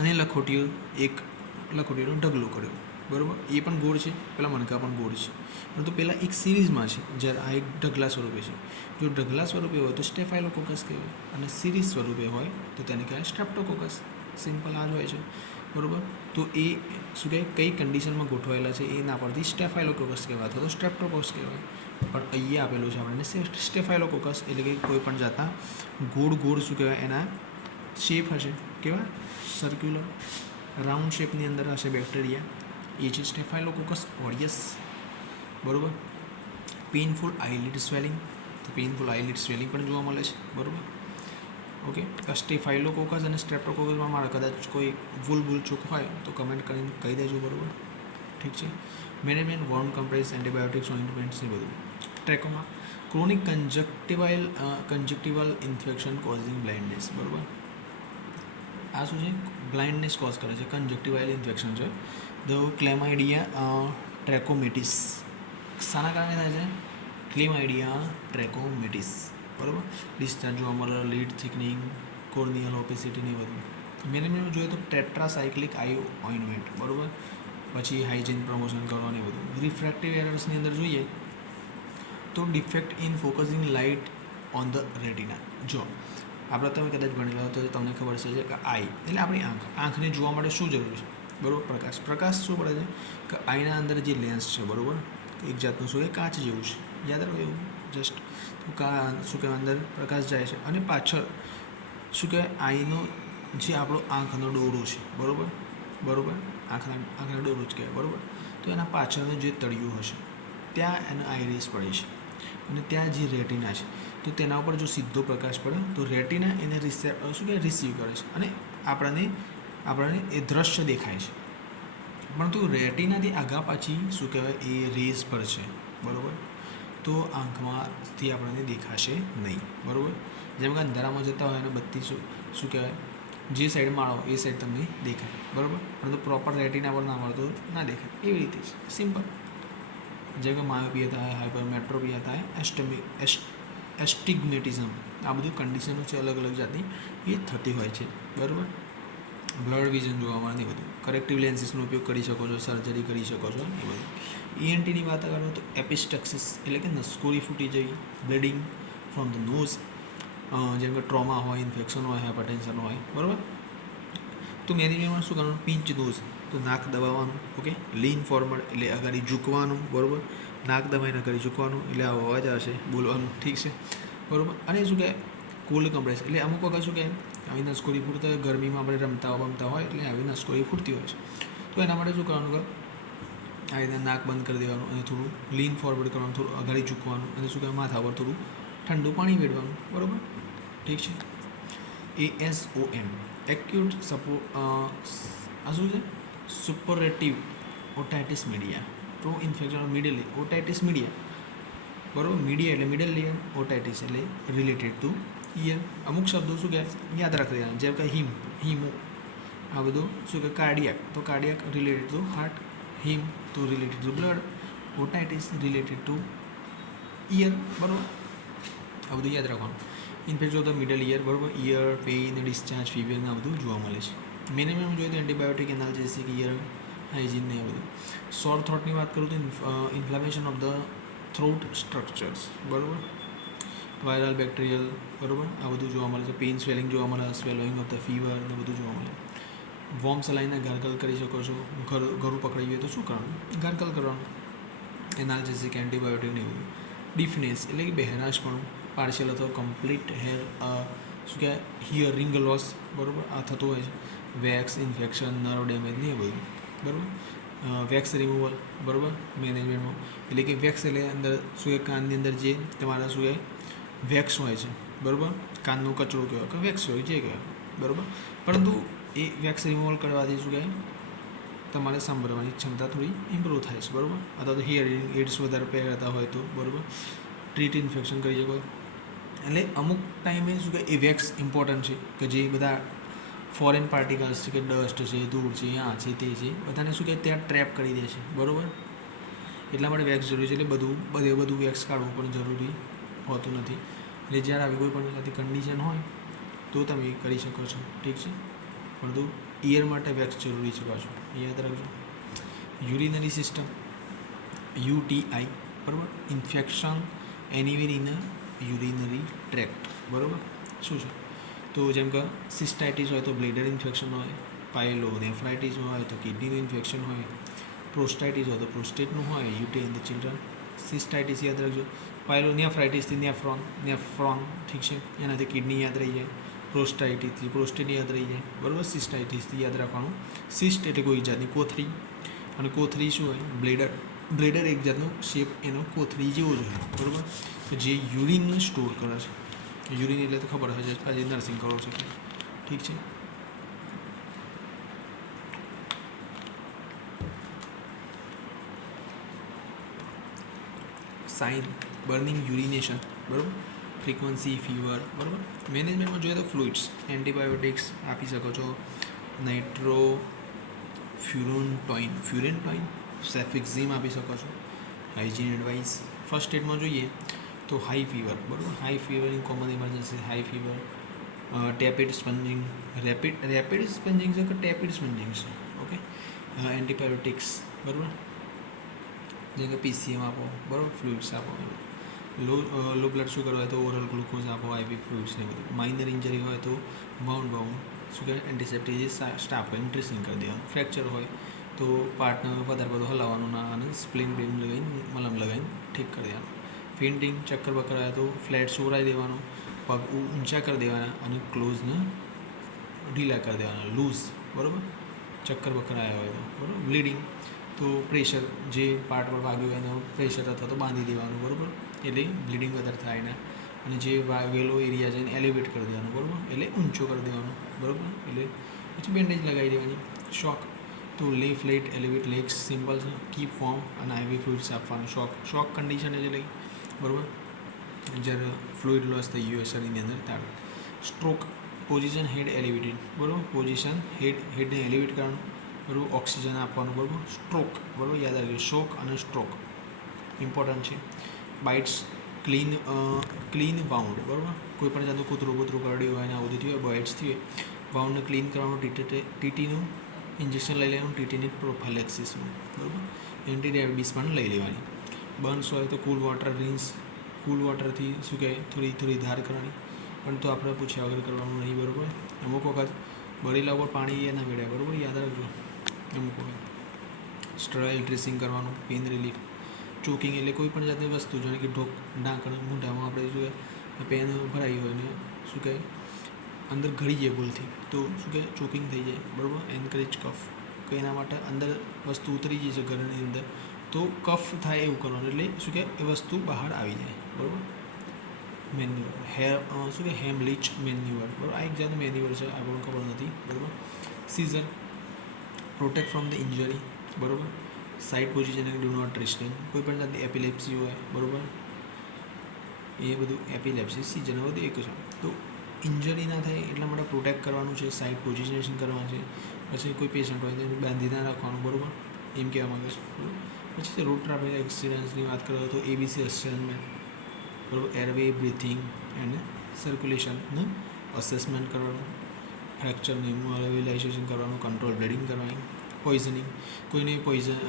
અને લખોટીનો ઢગલો કર્યો, બરાબર, એ પણ ગોળ છે, પેલા મણકા પણ ગોળ છે, પરંતુ પહેલાં એક સિરીઝમાં છે, જ્યારે આ એક ઢગલા સ્વરૂપે છે. જો ઢગલા સ્વરૂપે હોય તો સ્ટેફાઇલોકોકસ કહેવાય, અને સિરીઝ સ્વરૂપે હોય તો તેને કહેવાય સ્ટ્રેપ્ટોકોકસ. સિમ્પલ આ જ હોય છે, બરાબર. તો એ શું કહેવાય, કઈ કન્ડિશનમાં ગોઠવાયેલા છે એના પરથી સ્ટેફાઇલોકોકસ કહેવાય અથવા તો સ્ટ્રેપ્ટોકોકસ કહેવાય. પણ અહીંયા આપેલું છે આપણને સ્ટેફાઇલોકોકસ, એટલે કે કોઈ પણ જાતના ગોળ શું કહેવાય, એના શેપ હશે, કેવા સર્ક્યુલર રાઉન્ડ શેપની અંદર હશે બેક્ટેરિયા, એ છે સ્ટેફાઇલોકોકસ ઓરિયસ, બરાબર. પેઇનફુલ આઈલિડ સ્વેલિંગ, તો પેઇનફુલ આઈલિડ સ્વેલિંગ પણ જોવા મળે છે, બરાબર. ઓકે, સ્ટેફાઇલોકોકસ અને સ્ટ્રેપ્ટોકોકસમાં મારા કદાચ કોઈ ભૂલ ચૂક હોય તો કમેન્ટ કરીને કહી દેજો, બરાબર, ઠીક છે. મેનેજમેન્ટ, વોર્મ કમ્પ્રેસ, એન્ટીબાયોટિક્સ, ઓઇન્ટમેન્ટ્સ ને બધું. ટ્રેકોમા, ક્રોનિક કંજક્ટિવલ ઇન્ફેક્શન કોઝિંગ બ્લાઇન્ડનેસ, બરાબર. આ શું છે? બ્લાઇન્ડનેસ કોઝ કરે છે, કંજક્ટિવાઇલ ઇન્ફેક્શન છે. ધ ક્લેમાઇડિયા ટ્રેકોમેટિસ, શાના કારણે થાય છે? ક્લેમાઇડિયા ટ્રેકોમેટિસ, બરાબર. ડિસ્ચાર્જ જોવા મળે, લીડ થિકનિંગ, કોર્નિયલ ઓપેસિટી ને બધું. મેનેજમેન્ટ જોઈએ તો ટેટ્રાસાયક્લિક ઓઇન્ટમેન્ટ, બરાબર. પછી હાઇજીન પ્રમોશન કરવાની બધું. રિફ્રેક્ટિવ એરર્સની અંદર જોઈએ તો defect in focusing light on the retina. જો આપણે તમે કદાચ ભણેલા તો તમને ખબર છે કે આઈ એટલે આપણી આંખને જોવા માટે શું જરૂરી છે? બરાબર, પ્રકાશ શું પડે છે કે આઈના અંદર જે લેન્સ છે, બરાબર, એક જાતનું શું કે કાચ જેવું છે, યાદ રાખો એવું જસ્ટ. તો શું કહેવાય, અંદર પ્રકાશ જાય છે અને પાછળ શું કહેવાય, આઈનો જે આપણો આંખનો ડોરો છે, બરાબર, આંખના ડોરો જ કહેવાય, બરાબર. તો એના પાછળનું જે તળિયું હશે ત્યાં એનો આઈરિસ પડે છે, અને ત્યાં જે રેટિના છે તો તેના ઉપર જો સીધો પ્રકાશ પડે તો રેટિના એને રિસીવ કરે છે અને આપણને એ દ્રશ્ય દેખાય છે. પરંતુ રેટિનાથી આગા પાછી શું કહેવાય, એ રેસ પર છે, બરાબર, તો આંખમાંથી આપણને દેખાશે નહીં, બરાબર. જેમ કે અંધારામાં જતા હોય અને બત્તી શું કહેવાય, જે સાઈડ માળો એ સાઈડ તમને દેખાય, બરાબર, પરંતુ પ્રોપર રેટિના પર ના મળતો ના દેખાય, એવી રીતે જ સિમ્પલ. જેમ કે માયોપિયા થાય, હાઇપરમેટ્રોપિયા થાય, એસ્ટિગ્મેટિઝમ, આ બધું કન્ડિશનો છે અલગ અલગ જાતની, એ થતી હોય છે, બરાબર. બ્લડ વિઝન જોવા મળે એ બધું. કરેક્ટિવ લેન્સીસનો ઉપયોગ કરી શકો છો, સર્જરી કરી શકો છો, એ બધું. ENTની વાત કરો તો એપિસ્ટેક્સિસ એટલે કે નસકોરી ફૂટી જવી, બ્લીડિંગ ફ્રોમ ધ નોઝ, જેમ કે ટ્રોમા હોય, ઇન્ફેક્શન હોય, હાઇપરટેન્શન હોય, બરાબર. તો મેનેજમેન્ટમાં શું કરવાનું? પિંચ નોઝ, તો નાક દબાવવાનું, ઓકે. લીન ફોરવર્ડ એટલે અગાડી ઝૂકવાનું, બરાબર. નાક દબાઈને અગાડી ઝૂકવાનું એટલે આ અવાજ આવશે, બોલવાનું, ઠીક છે, બરાબર. અને શું કહે, કોલ્ડ કમ્પ્રેસ એટલે અમુક વખત શું કહે, આવી નસકોરી ફૂટતા હોય, ગરમીમાં આપણે રમતા હોય એટલે આવી નસકોરી ફૂટતી હોય છે. તો એના માટે શું કરવાનું કે આવી રીતે નાક બંધ કરી દેવાનું અને થોડું લીન ફોરવર્ડ કરવાનું, થોડું અગાડી ઝૂકવાનું અને શું કહે, માથા પર થોડું ઠંડુ પાણી વેડવાનું, બરાબર, ઠીક છે. ASOM એક્યુટ આ શું છે? સુપરેટિવ ઓટાઇટિસ મીડિયા. તો તો infection of middle otitis media, બરાબર. મીડિયા એટલે મિડલ લેયર, ઓટાઇટિસ એટલે રિલેટેડ ટુ ઇયર. અમુક શબ્દો શું કહે યાદ રાખી દેવાના, જેમ કે હિમો આ બધું શું કહે કાર્ડિયાક, તો cardiac related to heart, haem તો related to blood, otitis related to ear, બરાબર. આ બધું યાદ રાખવાનું. Infection of the middle ear, બરાબર. ઇયર પેઇન, ડિસ્ચાર્જ, ફીવર આ બધું જોવા મળે છે. મેનેજમેન્ટ જોઈએ તો એન્ટીબાયોટિક, એનાલ્જેસિક, ઇયર હાઇજીન ને એ બધું. સોર થ્રોટની વાત કરું તો inflammation of the throat structures, બરાબર. વાયરલ, બેક્ટેરિયલ, બરાબર. આ બધું જોવા મળે છે. પેઇન, સ્વેલિંગ જોવા મળે, સ્વેલોઈંગ ઓફ ધ ફીવર ને બધું જોવા મળે. વોર્મ સલાઈને ગાર્ગલ કરી શકો છો. ગળું પકડાઈ ગયું તો શું કરવાનું? ગાર્ગલ કરવાનું. એનાલ્જેસિક, એન્ટીબાયોટિક ને બધું. ડિફનેસ એટલે કે બહેરાશ પણ, પાર્શિયલ અથવા કમ્પ્લીટ હેર શું કહેવાય હિયરિંગ લોસ, બરાબર. આ થતું હોય છે. વેક્સ ઇન્ફેક્શન, નર્વ ડેમેજ ને એ બધું, બરાબર. વેક્સ રિમૂવલ, બરાબર. મેનેજમેન્ટમાં એટલે કે વેક્સ એટલે અંદર શું કહેવાય કાનની અંદર જે તમારા શું કહેવાય વેક્સ હોય છે, બરાબર. કાનનો કચરો કહેવાય કે વેક્સ હોય જે કહેવાય, બરાબર. પરંતુ એ વેક્સ રિમૂવલ કરવાથી શું કહેવાય તમારે સાંભળવાની ક્ષમતા થોડી ઇમ્પ્રૂવ થાય છે, બરાબર. અથવા તો હિયરિંગ એડ્સ વધારે પહેરતા હોય તો, બરાબર. ટ્રીટ ઇન્ફેક્શન કરી શકો. એટલે અમુક ટાઈમે શું કહે એ વેક્સ ઇમ્પોર્ટન્ટ છે કે જે બધા ફોરેન પાર્ટિકલ્સ છે કે ડસ્ટ છે, ધૂળ છે, આ છે તે છે, બધાને શું કહે ત્યાં ટ્રેપ કરી દે છે, બરાબર. એટલા માટે વેક્સ જરૂરી છે. એટલે બધું વેક્સ કાઢવું પણ જરૂરી હોતું નથી. એટલે જ્યારે આવી કોઈ પણ જાતની કન્ડિશન હોય તો તમે કરી શકો છો, ઠીક છે. પરંતુ ઇયર માટે વેક્સ જરૂરી છે પાછું, યાદ રાખજો. યુરિનરી સિસ્ટમ, UTI, બરાબર. Infection anywhere in urinary tract, બરાબર. શું છે તો જેમ કે સિસ્ટાઇટિસ હોય તો બ્લેડર ઇન્ફેક્શન હોય, પાયલોનેફ્રાઇટિસ હોય તો કિડનીનું ઇન્ફેક્શન હોય, પ્રોસ્ટાઇટિસ હોય તો પ્રોસ્ટેટનું હોય, યુટી ઇન ધ ચિલ્ડ્રન. સિસ્ટાઇટિસ યાદ રાખજો. પાયલોનેફ્રાઇટિસથી નેફ્રોન, ઠીક છે, એનાથી કિડની યાદ રહી જાય. પ્રોસ્ટાઇટિસથી પ્રોસ્ટેટ યાદ રહી જાય, બરાબર. સિસ્ટાઇટિસથી યાદ રાખવાનું. સિસ્ટ એટલે કોઈ જાતની કોથળી, અને કોથળી શું હોય બ્લેડર એક જાતનો શેપ એનો કોથળી જેવો જ હોય, બરાબર. જે યુરિનને સ્ટોર કરે છે. યુરિન એટલે તો ખબર હશે આજે નર્સિંગ કરો છો, ઠીક છે. સાઇન, બર્નિંગ યુરિનેશન, બરાબર. ફ્રીક્વન્સી, ફીવર, બરાબર. મેનેજમેન્ટમાં જોઈએ તો ફ્લુઇડ્સ, એન્ટીબાયોટિક્સ આપી શકો છો. નાઇટ્રો ફ્યુરેન્ટોઇન સેફિક્ઝિમ આપી શકો છો. હાઇજીન એડવાઇસ ફર્સ્ટ એડમાં જોઈએ તો હાઈ ફીવર, બરાબર. હાઈ ફીવરની common emergency high fever, tepid sponging, rapid sponging છે કે ટેપિડ સ્પંજિંગ છે, ઓકે. એન્ટીબાયોટિક્સ, બરાબર. જેમ કે PCM આપો, બરાબર. ફ્લુઇડ્સ આપો. લો બ્લડ શુગર હોય તો ઓરલ ગ્લુકોઝ આપો, IV ફ્લુઇડ્સ ને બધું. માઇનર ઇન્જરી હોય તો બાઉન્ડ શું કહેવાય એન્ટિસેપ્ટિક જે સ્ટાફ હોય ડ્રેસિંગ કરી દેવાનું. ફ્રેક્ચર હોય તો પાર્ટને વધારે બધું હલાવવાનું ના અને સ્પ્લિન લગાવીને મલમ લગાવીને ઠીક કરી દેવાનું. ફેન્ટિંગ, ચક્કર બક્કર આવે તો ફ્લેટ સોરાઈ દેવાનું, પગ ઊંચા કરી દેવાના અને ક્લોઝને ઢીલા કરી દેવાના, લૂઝ, બરાબર. ચક્કર બક્કર આવ્યા હોય તો, બરાબર. બ્લીડિંગ તો પ્રેશર જે પાર્ટ પર વાગ્યું હોય એનો પ્રેશર અથવા તો બાંધી દેવાનું, બરાબર. એટલે બ્લીડિંગ વધારે થાય ને. અને જે વાગેલો એરિયા છે એને એલિવેટ કરી દેવાનો, બરાબર. એટલે ઊંચો કરી દેવાનો, બરાબર. એટલે પછી બેન્ડેજ લગાવી દેવાની. શોક તો લેફ્ટ એલિવેટ લેગ્સ, સિમ્પલ છે. કીપ ફોર્મ અને IV ફ્લુઇડ્સ આપવાનું. શોક કન્ડિશન એટલે બરાબર જ્યારે ફ્લુઇડ લોસ થઈ ગયું હોય શરીરની અંદર ત્યારે. સ્ટ્રોક, પોઝિશન હેડ એલિવેટેડ, બરાબર. પોઝિશન હેડને એલિવેટ કરવાનું, બરાબર. ઓક્સિજન આપવાનું, બરાબર. સ્ટ્રોક, બરાબર. યાદ રાખજો શોક અને સ્ટ્રોક ઇમ્પોર્ટન્ટ છે. બાઇટ્સ, ક્લીન વાઉન્ડ, બરાબર. કોઈ પણ જાતનું કૂતરું કરડ્યું હોય અને આવું બધું થયું હોય બાઇટ્સથી હોય વાઉન્ડને ક્લીન કરવાનું. TTનું ઇન્જેક્શન લઈ લેવાનું, TTની પ્રોફાઇલેક્સિસનું, બરાબર. એન્ટી રેબિસ પણ લઈ લેવાની. બર્ન્સ હોય તો કૂલ વોટરથી શું કહે થોડી ધાર કરવાની, પણ તો આપણે પૂછ્યા વગર કરવાનું નહીં, બરાબર. અમુક વખત બળેલા ઉપર પાણી એ ના મેળવ્યા, બરાબર. યાદ રાખજો. અમુક વખત સ્ટરાઇલ ડ્રેસિંગ કરવાનું. Pain relief. ચોકિંગ એટલે કોઈ પણ જાતની વસ્તુ જાણે કે ઢાંકણ મોઢામાં આપણે શું કહે પેન ભરાઈ હોય ને શું કહે અંદર ઘડી જાય ભૂલથી તો શું કહે ચોકિંગ થઈ જાય, બરાબર. એન્કરેજ કફ કે એના માટે અંદર વસ્તુ ઉતરી જાય છે ઘરની અંદર તો કફ થાય એવું કરવાનું એટલે શું કહે એ વસ્તુ બહાર આવી જાય, બરાબર. મેન્યુઅર શું કહે હેમલીચ મેન્યુઅર, બરાબર. આ એક જાતનું મેન્યુઅર છે, આ પણ ખબર નથી, બરાબર. Seizure, protect from the injury, બરાબર. Side position do not restrain, કોઈ પણ જાતની એપિલેપ્સી હોય, બરાબર, એ બધું એપિલેપ્સી સિઝન બધું એક છે. તો ઇન્જરી ના થાય એટલા માટે પ્રોટેક્ટ કરવાનું છે, સાઇડ પોઝિશનેશન કરવાનું છે. પછી કોઈ પેશન્ટ હોય તેને બાંધી ના રાખવાનું, બરાબર, એમ કહેવા માંગે છે, બરાબર. પછી રોડ ટ્રાફિક એક્સિડન્ટ્સની વાત કરીએ તો ABC અસેસમેન્ટ, બરાબર, એરવે બ્રીથિંગ એન્ડ સર્ક્યુલેશનનું અસેસમેન્ટ કરવાનું, ફ્રેક્ચરનું ઇમોબિલાઇઝેશન કરવાનું, કંટ્રોલ બ્લીડિંગ કરવાની, પોઈઝનિંગ, કોઈને પોઈઝન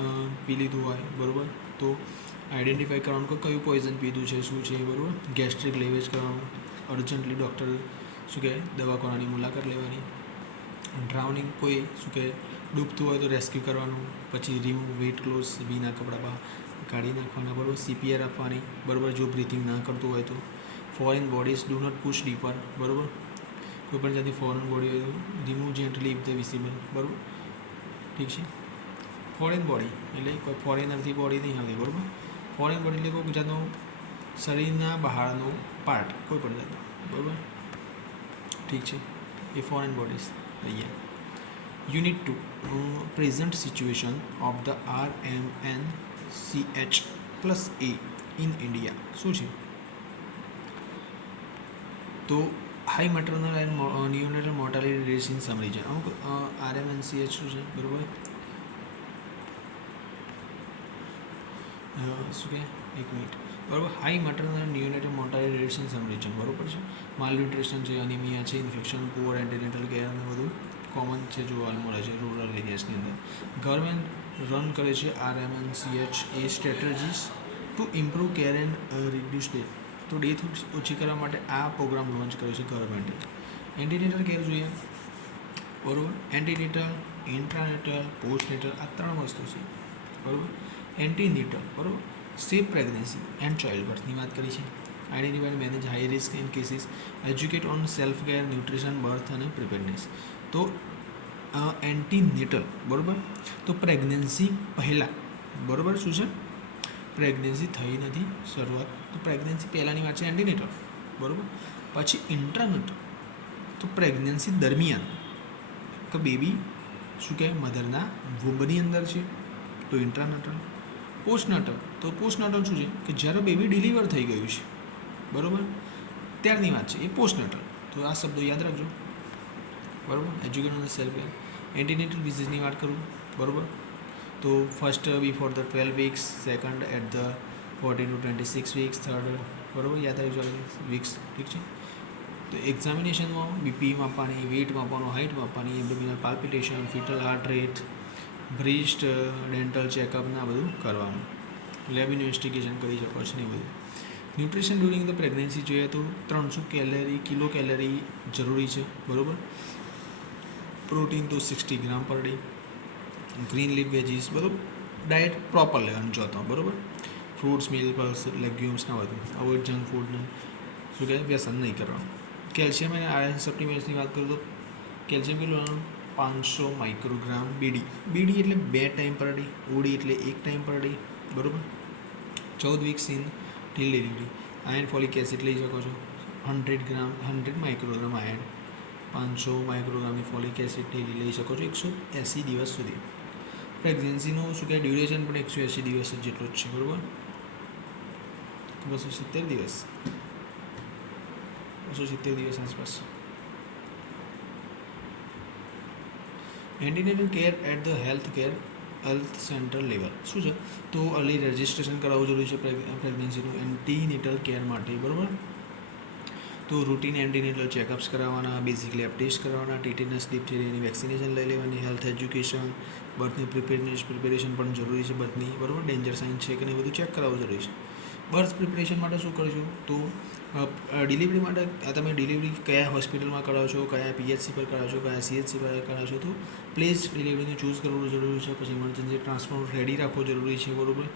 પી લીધું હોય, બરાબર, તો આઈડેન્ટિફાઈ કરવાનું કે કયું પોઈઝન પીધું છે, શું છે, બરાબર. ગેસ્ટ્રિક લેવેજ કરવાનું, અર્જન્ટલી ડૉક્ટર શું કહે દવાખાનાની મુલાકાત લેવાની. ડ્રાઉનિંગ, કોઈ શું કહે ડૂબતું હોય તો રેસ્ક્યુ કરવાનું. પછી રિમૂવ વેટ ક્લોઝ, ભીના કપડાં બહાર કાઢી નાખવાના, બરાબર. CPR આપવાની, બરાબર, જો બ્રીથિંગ ના કરતું હોય તો. Foreign bodies do not push deeper, બરાબર, કોઈ પણ જાતની ફોરેન બોડી હોય તો remove gently if the visible, બરાબર, ઠીક છે. ફોરેન બોડી એટલે કોઈ ફોરેનરથી બોડી નહીં આવતી, બરાબર. ફોરેન બોડી એટલે કોઈ જાતનો શરીરના બહારનો પાર્ટ, કોઈ પણ જાતનો, બરાબર, ઠીક છે, એ ફોરેન બોડીઝ થઈ ગયા. Unit 2 present situation of the RMNCH+A in India શું છે? તો high maternal and neonatal mortality rates in sum region. અમુક RMNCH શું છે, બરાબર, શું કહે એક મિનિટ, બરાબર. High maternal and neonatal mortality rates in sum region, બરાબર છે. માલન્યુટ્રિશન છે, અનિમિયા છે, ઇન્ફેક્શન, પુઅર એન્ટીનેટલ કેર અને બધું કોમન છે, જોવા મળે છે રૂરલ એરિયાઝની અંદર. ગવર્મેન્ટ રન કરે છે RMNCH A strategies to improve care and reduce death. તો ડેથ ઓછી કરવા માટે આ પ્રોગ્રામ લોન્ચ કર્યો છે ગવર્મેન્ટે. એન્ટીનેટલ કેર જોઈએ, બરાબર. એન્ટીનેટલ, ઇન્ટ્રાનેટલ, પોસ્ટનેટલ, આ 3 વસ્તુ છે, બરાબર. એન્ટીનેટલ, બરાબર, સેફ પ્રેગ્નન્સી એન્ડ ચાઇલ્ડ બર્થની વાત કરી છે. Identify and manage high risk in cases, educate on self care, nutrition, birth અને પ્રિપેરનેસ. તો એન્ટીનેટલ, બરાબર, તો પ્રેગ્નન્સી પહેલાં, બરાબર, શું છે, પ્રેગ્નન્સી થઈ નથી શરૂઆત, તો પ્રેગ્નન્સી પહેલાંની વાત છે એન્ટીનેટલ, બરાબર. પછી ઇન્ટ્રાનેટલ, તો પ્રેગ્નન્સી દરમિયાન કે બેબી શું કહેવાય મધરના વૂંબની અંદર છે, તો ઇન્ટ્રાનેટલ. પોસ્ટનેટલ, તો પોસ્ટનેટલ શું છે કે જ્યારે બેબી ડિલિવર થઈ ગયું છે, બરાબર, ત્યારની વાત છે, એ પોસ્ટનેટલ. તો આ શબ્દો યાદ રાખજો, બરાબર. Educate on self care. Antenatal વિઝિટની વાત કરું, બરાબર, તો first before the 12 weeks, second at the 14 to 26 weeks, third, બરાબર, યાદ રાખજો વીક્સ, ઠીક છે. તો એક્ઝામિનેશનમાં BP માપવાની, વેઇટ માપવાનું, હાઇટ માપવાની, abdominal palpitation, foetal heart rate, breast dental ચેકઅપના બધું કરવાનું. લેબ ઇન્વેસ્ટિગેશન કરી શકો છો ને એ બધું. ન્યુટ્રિશન ડ્યુરિંગ ધ પ્રેગ્નન્સી જોઈએ તો 300 કિલો કેલરી જરૂરી છે, બરાબર. પ્રોટીન તો 60 gram per day. Green leaf veggies, બરાબર, ડાયટ પ્રોપર લેવાનું જોતો, બરાબર. ફ્રૂટ્સ, મિલ્ક, પલ્સ, લેગ્યુમ્સના બધું. અવોઇડ જંક ફૂડને શું કહે વ્યસન નહીં કરવાનું. કેલ્શિયમ અને આયર્ન સપ્લિમેન્ટ્સની વાત કરું તો કેલ્શિયમ કેટલું લેવાનું? 500 માઇક્રોગ્રામ બીડી એટલે 2 ટાઈમ પર ડે, ઓડી એટલે 1 ટાઈમ પર ડે, બરાબર. 14 weeks until delivery. Iron folic acid લઈ શકો છો 100 માઇક્રોગ્રામ આયર્ન, 500 માઇક્રોગ્રામની ફોલિક એસિડ ડેલી લઈ શકો છો 180 દિવસ સુધી. પ્રેગ્નન્સીનું શું કહે ડ્યુરેશન પણ 180 દિવસ જેટલું જ છે, બરાબર. 270 દિવસ, 270 દિવસ આસપાસ. Antenatal care at the health centre level શું છે? તો અર્લી રજિસ્ટ્રેશન કરાવવું જરૂરી છે પ્રેગ્નન્સીનું એન્ટીનેટલ કેર માટે, બરાબર. તો રૂટીન એન્ટીનેટલ ચેકઅપ્સ કરાવવાના, બેઝિક લેબ ટેસ્ટ કરાવવાના, ટીટેનસ, ડિપ્થેરિયાની વેક્સિનેશન લઈ લેવાની, હેલ્થ એજ્યુકેશન, બર્થની પ્રિપેરેશન પણ જરૂરી છે બર્થની, બરાબર. ડેન્જર સાઇન છે કે નહીં બધું ચેક કરાવવું જરૂરી છે. બર્થ પ્રિપરેશન માટે શું કરશો? તો ડિલિવરી માટે તમે ડિલિવરી કયા હોસ્પિટલમાં કરાવશો, કયા PHC પર કરાવશો, કયા CHC પર કરાવશો, તો પ્લેસ ડિલિવરીનું ચૂઝ કરવું જરૂરી છે. પછી ઇમરજન્સી ટ્રાન્સપોર્ટ રેડી રાખવો જરૂરી છે, બરાબર.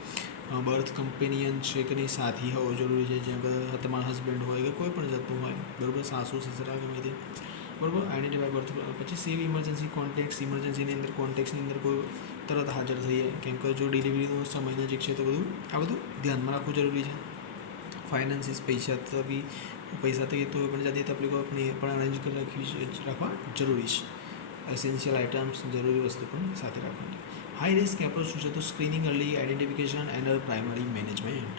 બર્થ કમ્પેનિયન છે કે નહીં સાથી હોવો જરૂરી છે, જેમ કે તમારા હસબન્ડ હોય કે કોઈ પણ જાતનું હોય, બરાબર, સાસુ સસરા ગમે તે, બરાબર. Identify birth. પછી સેવ ઇમરજન્સી કોન્ટેક્ટ્સ, ઇમરજન્સીની અંદર કોન્ટેક્ટ્સની અંદર કોઈ તરત હાજર થઈ જાય, કેમ કે જો ડિલિવરીનો સમય નજીક છે તો આ બધું ધ્યાનમાં રાખવું જરૂરી છે. ફાઇનાન્સીસ, પૈસા થકી તો પણ જાતી તકલીફો પણ એ પણ અરેન્જ કરી રાખવા જરૂરી છે. એસેન્શિયલ આઇટમ્સ, જરૂરી વસ્તુ પણ સાથે રાખવાની. હાઈ રિસ્ક એપ્રોચ શું છે? તો screening, early identification and primary management.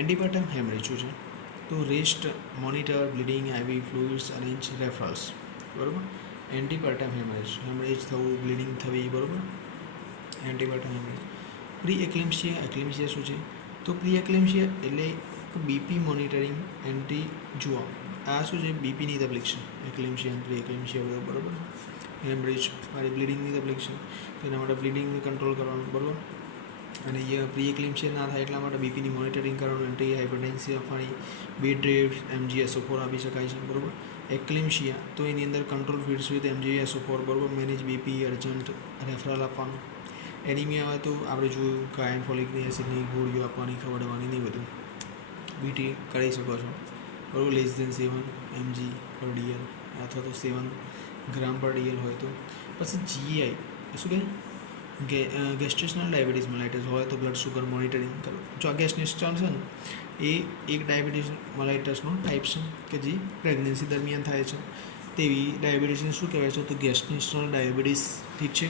Antepartum haemorrhage શું છે? તો rest, monitor bleeding, IV fluids, arrange referrals. બરાબર. એન્ટીપર્ટમ હેમરેજ થવું, બ્લીડિંગ થવી. બરાબર. Antepartum haemorrhage. પ્રી એક્લેમ્સિયા શું છે? તો પ્રી એક્લેમ્સિયા એટલે બીપી મોનિટરિંગ એન્ટી જુઓ આ શું છે? બીપીની તકલીફ છે. એક્લેમ્સિયા, પ્રી એક્લેમ્સિયા. બરાબર. હેમરેજ મારી બ્લીડિંગની તકલીફ છે, તો એના માટે બ્લીડિંગને કંટ્રોલ કરવાનું. બરાબર. અને એ પ્રી એક્લેમ્સિયા ના થાય એટલા માટે બીપીની મોનિટરિંગ કરવાનું, એન્ટી હાઇપરટેન્સી આપવાની, બેડ રેડ, MgSO4 આપી શકાય છે. બરાબર. એક્લેમ્સિયા તો એની અંદર કંટ્રોલ ફીડ્સ વિથ MgSO4. બરાબર. મેનેજ બીપી, અર્જન્ટ રેફરલ આપવાનું. એનિમિયા હોય તો આપણે જોયું કે આયર્ન ફોલિક એસિડની ગોળીઓ આપવાની, ખવડાવવાની, નહીં બધું બીટી કરી શકો છો. બરાબર. લેસ દેન 7 mg પર DL અથવા તો 7 ગ્રામ પર DL હોય તો. પછી GI શું કહે? ગેસ્ટેશનલ ડાયાબિટીસ મેલાઇટસ હોય તો બ્લડ શુગર મોનિટરિંગ કરો. જો આ ગેસ્ટેશનલ છે ને એ એક ડાયાબિટીસ મેલાઇટસનો ટાઈપ છે કે જે પ્રેગ્નન્સી દરમિયાન થાય છે. તેવી ડાયાબિટીસને શું કહેવાય છે? તો ગેસ્ટેશનલ ડાયાબિટીસ. ઠીક છે.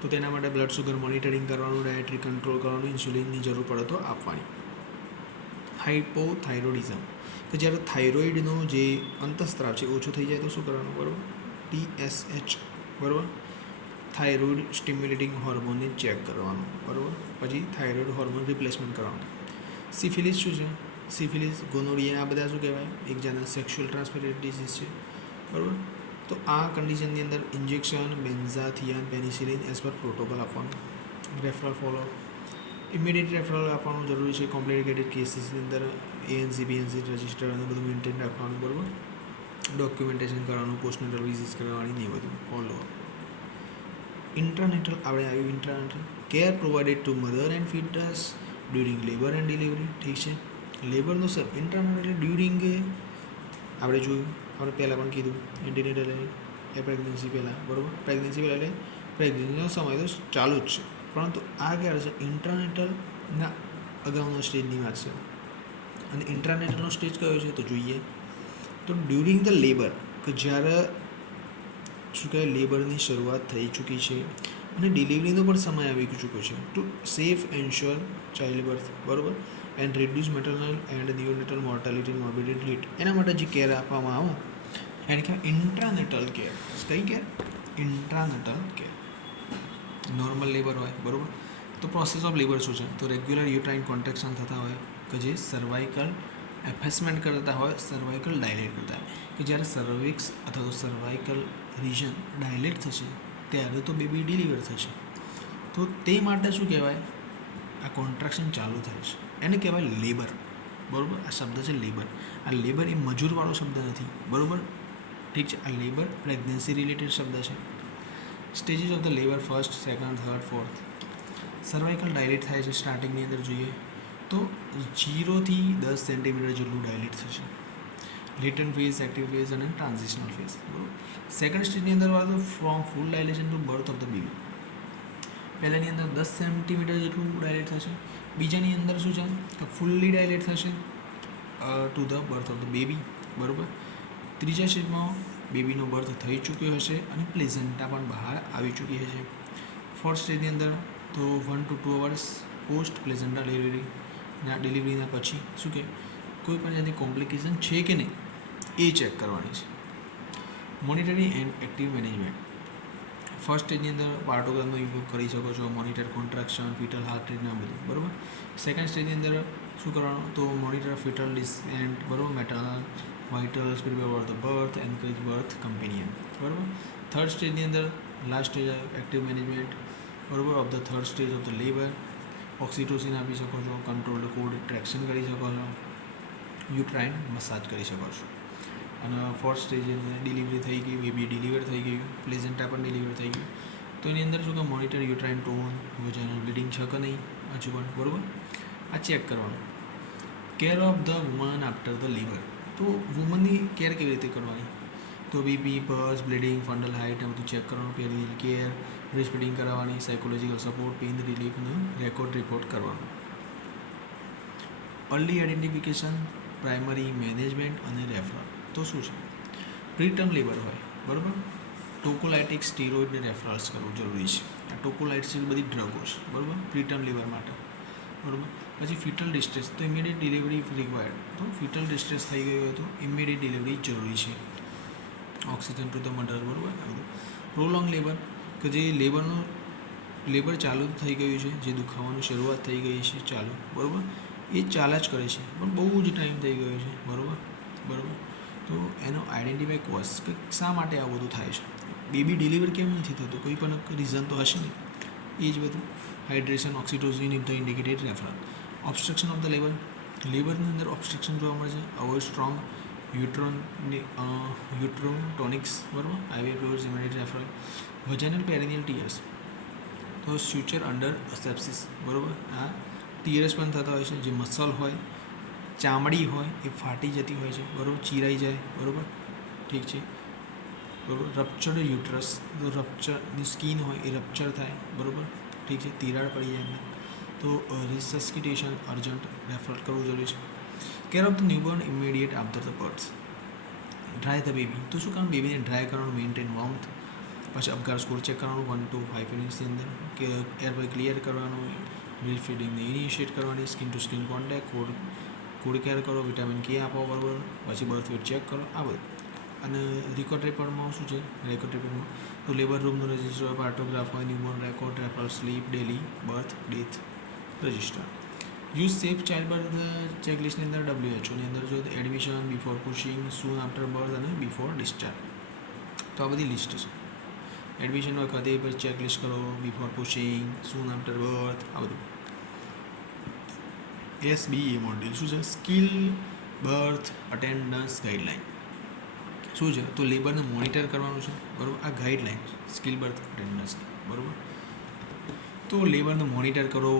તો તેના માટે બ્લડ શુગર મોનિટરિંગ કરવાનું, ડાયટરી કંટ્રોલ કરવાનું, ઇન્સ્યુલિનની જરૂર પડે તો આપવાની. હાઇપોથાઇરોઇડિઝમ કે જ્યારે થાઇરોઇડનો જે અંતઃસ્ત્રાવ છે ઓછો થઈ જાય તો શું કરવાનું? બરાબર. TSH. બરાબર. થાઇરોઇડ સ્ટિમ્યુલેટિંગ હોર્મોનને ચેક કરવાનું. બરાબર. પછી થાઇરોઇડ હોર્મોન રિપ્લેસમેન્ટ કરવાનું. સિફિલિસ શું છે? સિફિલિસ, ગોનોરિયા આ બધા શું કહેવાય? એક જાતના સેક્સ્યુઅલ ટ્રાન્સમિટેડ ડિસીઝ છે. બરાબર. તો આ કન્ડિશનની અંદર injection benzathine penicillin as per protocol આપવાનું. રેફરલ ફોલો ઇમિડિયેટ રેફરલ આપવાનું જરૂરી છે. કોમ્પ્લિકેટેડ કેસીસની અંદર ANC BNC રજિસ્ટર અને બધું મેન્ટેન રાખવાનું. બરાબર. ડોક્યુમેન્ટેશન કરવાનું, પોસ્ટનેટલ વિઝિટ કરવાની, નહીં બધું ફોલો. ઇન્ટ્રાનેટલ આપણે આવ્યું. Intranatal care provided to mother and foetus during labour and delivery. ઠીક છે. લેબરનો સર ઇન્ટ્રાનેટલ એટલે ડ્યુરિંગ આપણે જોયું, આપણે પહેલાં પણ કીધું એન્ટીનેટલ એ પ્રેગ્નન્સી પહેલાં. બરાબર. પ્રેગ્નન્સી પહેલાં એટલે પ્રેગ્નન્સીનો સમય તો ચાલુ જ છે, પરંતુ આ ક્યારે છે? ઇન્ટ્રાનેટલના અગાઉનો સ્ટેજની વાત છે. અને ઇન્ટ્રાનેટલનો સ્ટેજ કયો છે? તો જોઈએ તો ડ્યુરિંગ ધ લેબર કે જ્યારે શું કહેવાય? લેબરની શરૂઆત થઈ ચૂકી છે અને ડિલિવરીનો પણ સમય આવી ચૂક્યો છે. To safe ensure child birth. બરાબર. And reduce maternal and neonatal mortality morbidity rate. એના માટે જે કેર આપવામાં આવે એને કહેવાય ઇન્ટ્રાનેટલ કેર. કઈ care? Intranatal care. Normal labour હોય. બરાબર. તો પ્રોસેસ ઓફ લેબર શું છે? તો રેગ્યુલર યુટ્રાઇન કોન્ટ્રેક્શન થતા હોય કે જે સર્વાઇકલ એફેસમેન્ટ કરતા હોય, સર્વાઇકલ ડાયલેટ કરતા હોય કે જ્યારે સર્વિક્સ અથવા તો સર્વાઇકલ રિજન ડાયલેટ થશે ત્યારે તો બેબી ડિલિવર થશે. તો તે માટે શું કહેવાય? આ કોન્ટ્રાક્શન ચાલુ થાય છે એને કહેવાય લેબર. બરાબર. આ શબ્દ છે લેબર. આ લેબર એ મજૂરવાળો શબ્દ નથી. બરાબર. ઠીક છે. આ લેબર પ્રેગ્નન્સી રિલેટેડ શબ્દ છે. Stages of the labour first, second, third, fourth. Cervical dilate થાય છે સ્ટાર્ટિંગની અંદર જોઈએ તો 0 થી 10 સેન્ટીમીટર જેટલું ડાયલેટ થશે. લેટન્ટ ફેઝ, એક્ટિવ ફેઝ અને ટ્રાન્ઝિશનલ ફેઝ. બરાબર. સેકન્ડ સ્ટેજની અંદર વાત તો from full dilation to birth of the baby. પહેલાંની અંદર 10 સેન્ટીમીટર જેટલું ડાયલેટ થશે. બીજાની અંદર શું છે? તો ફૂલ્લી ડાયલેટ થશે to the birth of the baby. બરાબર. ત્રીજા સ્ટેજમાં બેબીનો બર્થ થઈ ચૂક્યો હશે અને પ્લેઝન્ટા પણ બહાર આવી ચૂકી હશે. ફોર્થ સ્ટેજની અંદર તો 1 to 2 અવર્સ પોસ્ટ પ્લેઝન્ટા ડિલિવરીના પછી શું કે કોઈ પણ જાતની કોમ્પ્લિકેશન છે કે નહીં એ ચેક કરવાની છે. Monitoring and active management. First સ્ટેજની અંદર પાર્ટોગ્રામનો ઉપયોગ કરી શકો છો. મોનિટર કોન્ટ્રાક્શન, ફિટલ હાર્ટ રેટના બધું. બરાબર. સેકન્ડ સ્ટેજની અંદર શું કરવાનું? તો મોનિટર ફિટલ ડિસેન્ટ. બરાબર. Maternal vitals, prepare for the birth, encourage birth companion. બરાબર. થર્ડ સ્ટેજની અંદર લાસ્ટ સ્ટેજ એક્ટિવ મેનેજમેન્ટ. બરાબર. Of the third stage of the labour. Oxytocin આપી શકો છો. કંટ્રોલ્ડ કોડ ટ્રેક્શન કરી શકો છો. યુટ્રાઇન મસાજ કરી શકો છો. અને ફોર્થ સ્ટેજ ડિલિવરી થઈ ગઈ, બેબી ડિલિવર થઈ ગયું, પ્લેઝન્ટા પણ ડિલિવર થઈ ગયું. તો એની અંદર શું કે monitor uterine tone, vaginal bleeding છે કે નહીં હજુ પણ. બરાબર. આ ચેક કરવાનું. Care of the woman after the labour. તો વુમનની કેર કેવી રીતે કરવાની? તો બીપી, પલ્સ, બ્લીડિંગ, ફંડલ હાઇટ આ બધું ચેક કરવાનું. પેરિનિયલ કેર, બ્રેસ્ટ ફીડિંગ કરાવવાની, સાયકોલોજીકલ સપોર્ટ, પેઇન રિલીફનું રિપોર્ટ કરવાનું. અર્લી આઇડેન્ટિફિકેશન, પ્રાઇમરી મેનેજમેન્ટ અને રેફરલ. તો શું છે? પ્રીટર્મ લેબર હોય. બરાબર. ટોકોલાઇટિક સ્ટીરોઇડને રેફરલ્સ કરવું જરૂરી છે. આ ટોકોલાઇટ્સ બધી ડ્રગો છે, બરાબર, પ્રીટર્મ લીવર માટે, બરાબર. પછી ફિટલ ડિસ્ટ્રેસ, તો ઇમિડિયેટ ડિલિવરી રિક્વાયર્ડ, તો ફિટલ ડિસ્ટ્રેસ થઈ ગયું હોય તો ઇમિડિયેટ ડિલિવરી જરૂરી છે. ઓક્સિજન ટુ ધ મધર, બરાબર. પ્રોલોંગ લેબર, કે જે લેબર ચાલુ થઈ ગયું છે, જે દુખાવાનું શરૂઆત થઈ ગઈ છે ચાલુ, બરાબર, એ ચાલ્યા જ કરે છે પણ બહુ જ ટાઈમ થઈ ગયો છે, બરાબર. તો એનો આઈડેન્ટિફાઈ કોઝ, કે શા માટે આ બધું થાય છે, બેબી ડિલિવર કેમ નથી થતું, કોઈ પણ રીઝન તો હશે ને, એ જ બધું. Hydration, oxytocin if the indicated referral. Obstruction of the લેબરની અંદર ઓબ્સ્ટ્રક્શન જોવા મળે છે. અવોઇડ સ્ટ્રોંગ યુટ્રોટોનિક્સ, બરાબર. IV fluids, immediate referral. Vaginal perineal tears, તો સ્યુચર અંડર સેપ્સિસ, બરાબર. આ ટીયર્સ પણ થતા હોય છે, જે મસલ હોય, ચામડી હોય, એ ફાટી જતી હોય છે, બરાબર, ચીરાઈ જાય, બરાબર, ઠીક છે, બરાબર. રપ્ચર્ડ યુટ્રસ, તો રપ્ચરની સ્કિન હોય એ રપ્ચર થાય, બરાબર, ઠીક છે, તિરાડ પડી જાય એમને, તો રિસસ્કિટેશન અર્જન્ટ રેફર કરવું જરૂરી છે. Care of the newborn immediate after the birth. Dry the baby, તો શું કામ બેબીને ડ્રાય કરવાનું, મેન્ટેન વોર્મથ. પછી અપગાર સ્કોર ચેક કરવાનું 1 to 5 મિનિટ્સની અંદર, કે એરવે ક્લિયર કરવાનું, બ્રીફ ફીડિંગને ઇનિશિએટ કરવાની, skin to skin contact, food care કરો, વિટામિન કે આપો, બરાબર. પછી બર્થ વેટ ચેક કરો, આ બધું. અને રેકોર્ડ રિપોર્ટમાં શું છે, રેકોર્ડ રિપોર્ટમાં તો લેબર રૂમનો રજિસ્ટર હોય, પાર્ટોગ્રાફ હોય, newborn record, refer, slip, daily, birth, death register. Use safe child birth ચેકલિસ્ટની અંદર WHO ની અંદર જો admission, before pushing, soon after birth અને બિફોર ડિસ્ચાર્જ, તો આ બધી લિસ્ટ છે. એડમિશન વખતે પછી ચેકલિસ્ટ કરો, before pushing, soon after birth, આ બધું. SBE મોડ્યુલ શું છે, સ્કિલ બર્થ અટેન્ડન્સ ગાઈડલાઇન. શું છે, તો લેબરને મોનિટર કરવાનું છે, બરાબર. આ ગાઈડલાઇન સ્કિલ બર્થ અટેન્ડન્સ, બરાબર. તો લેબરને મોનિટર કરો,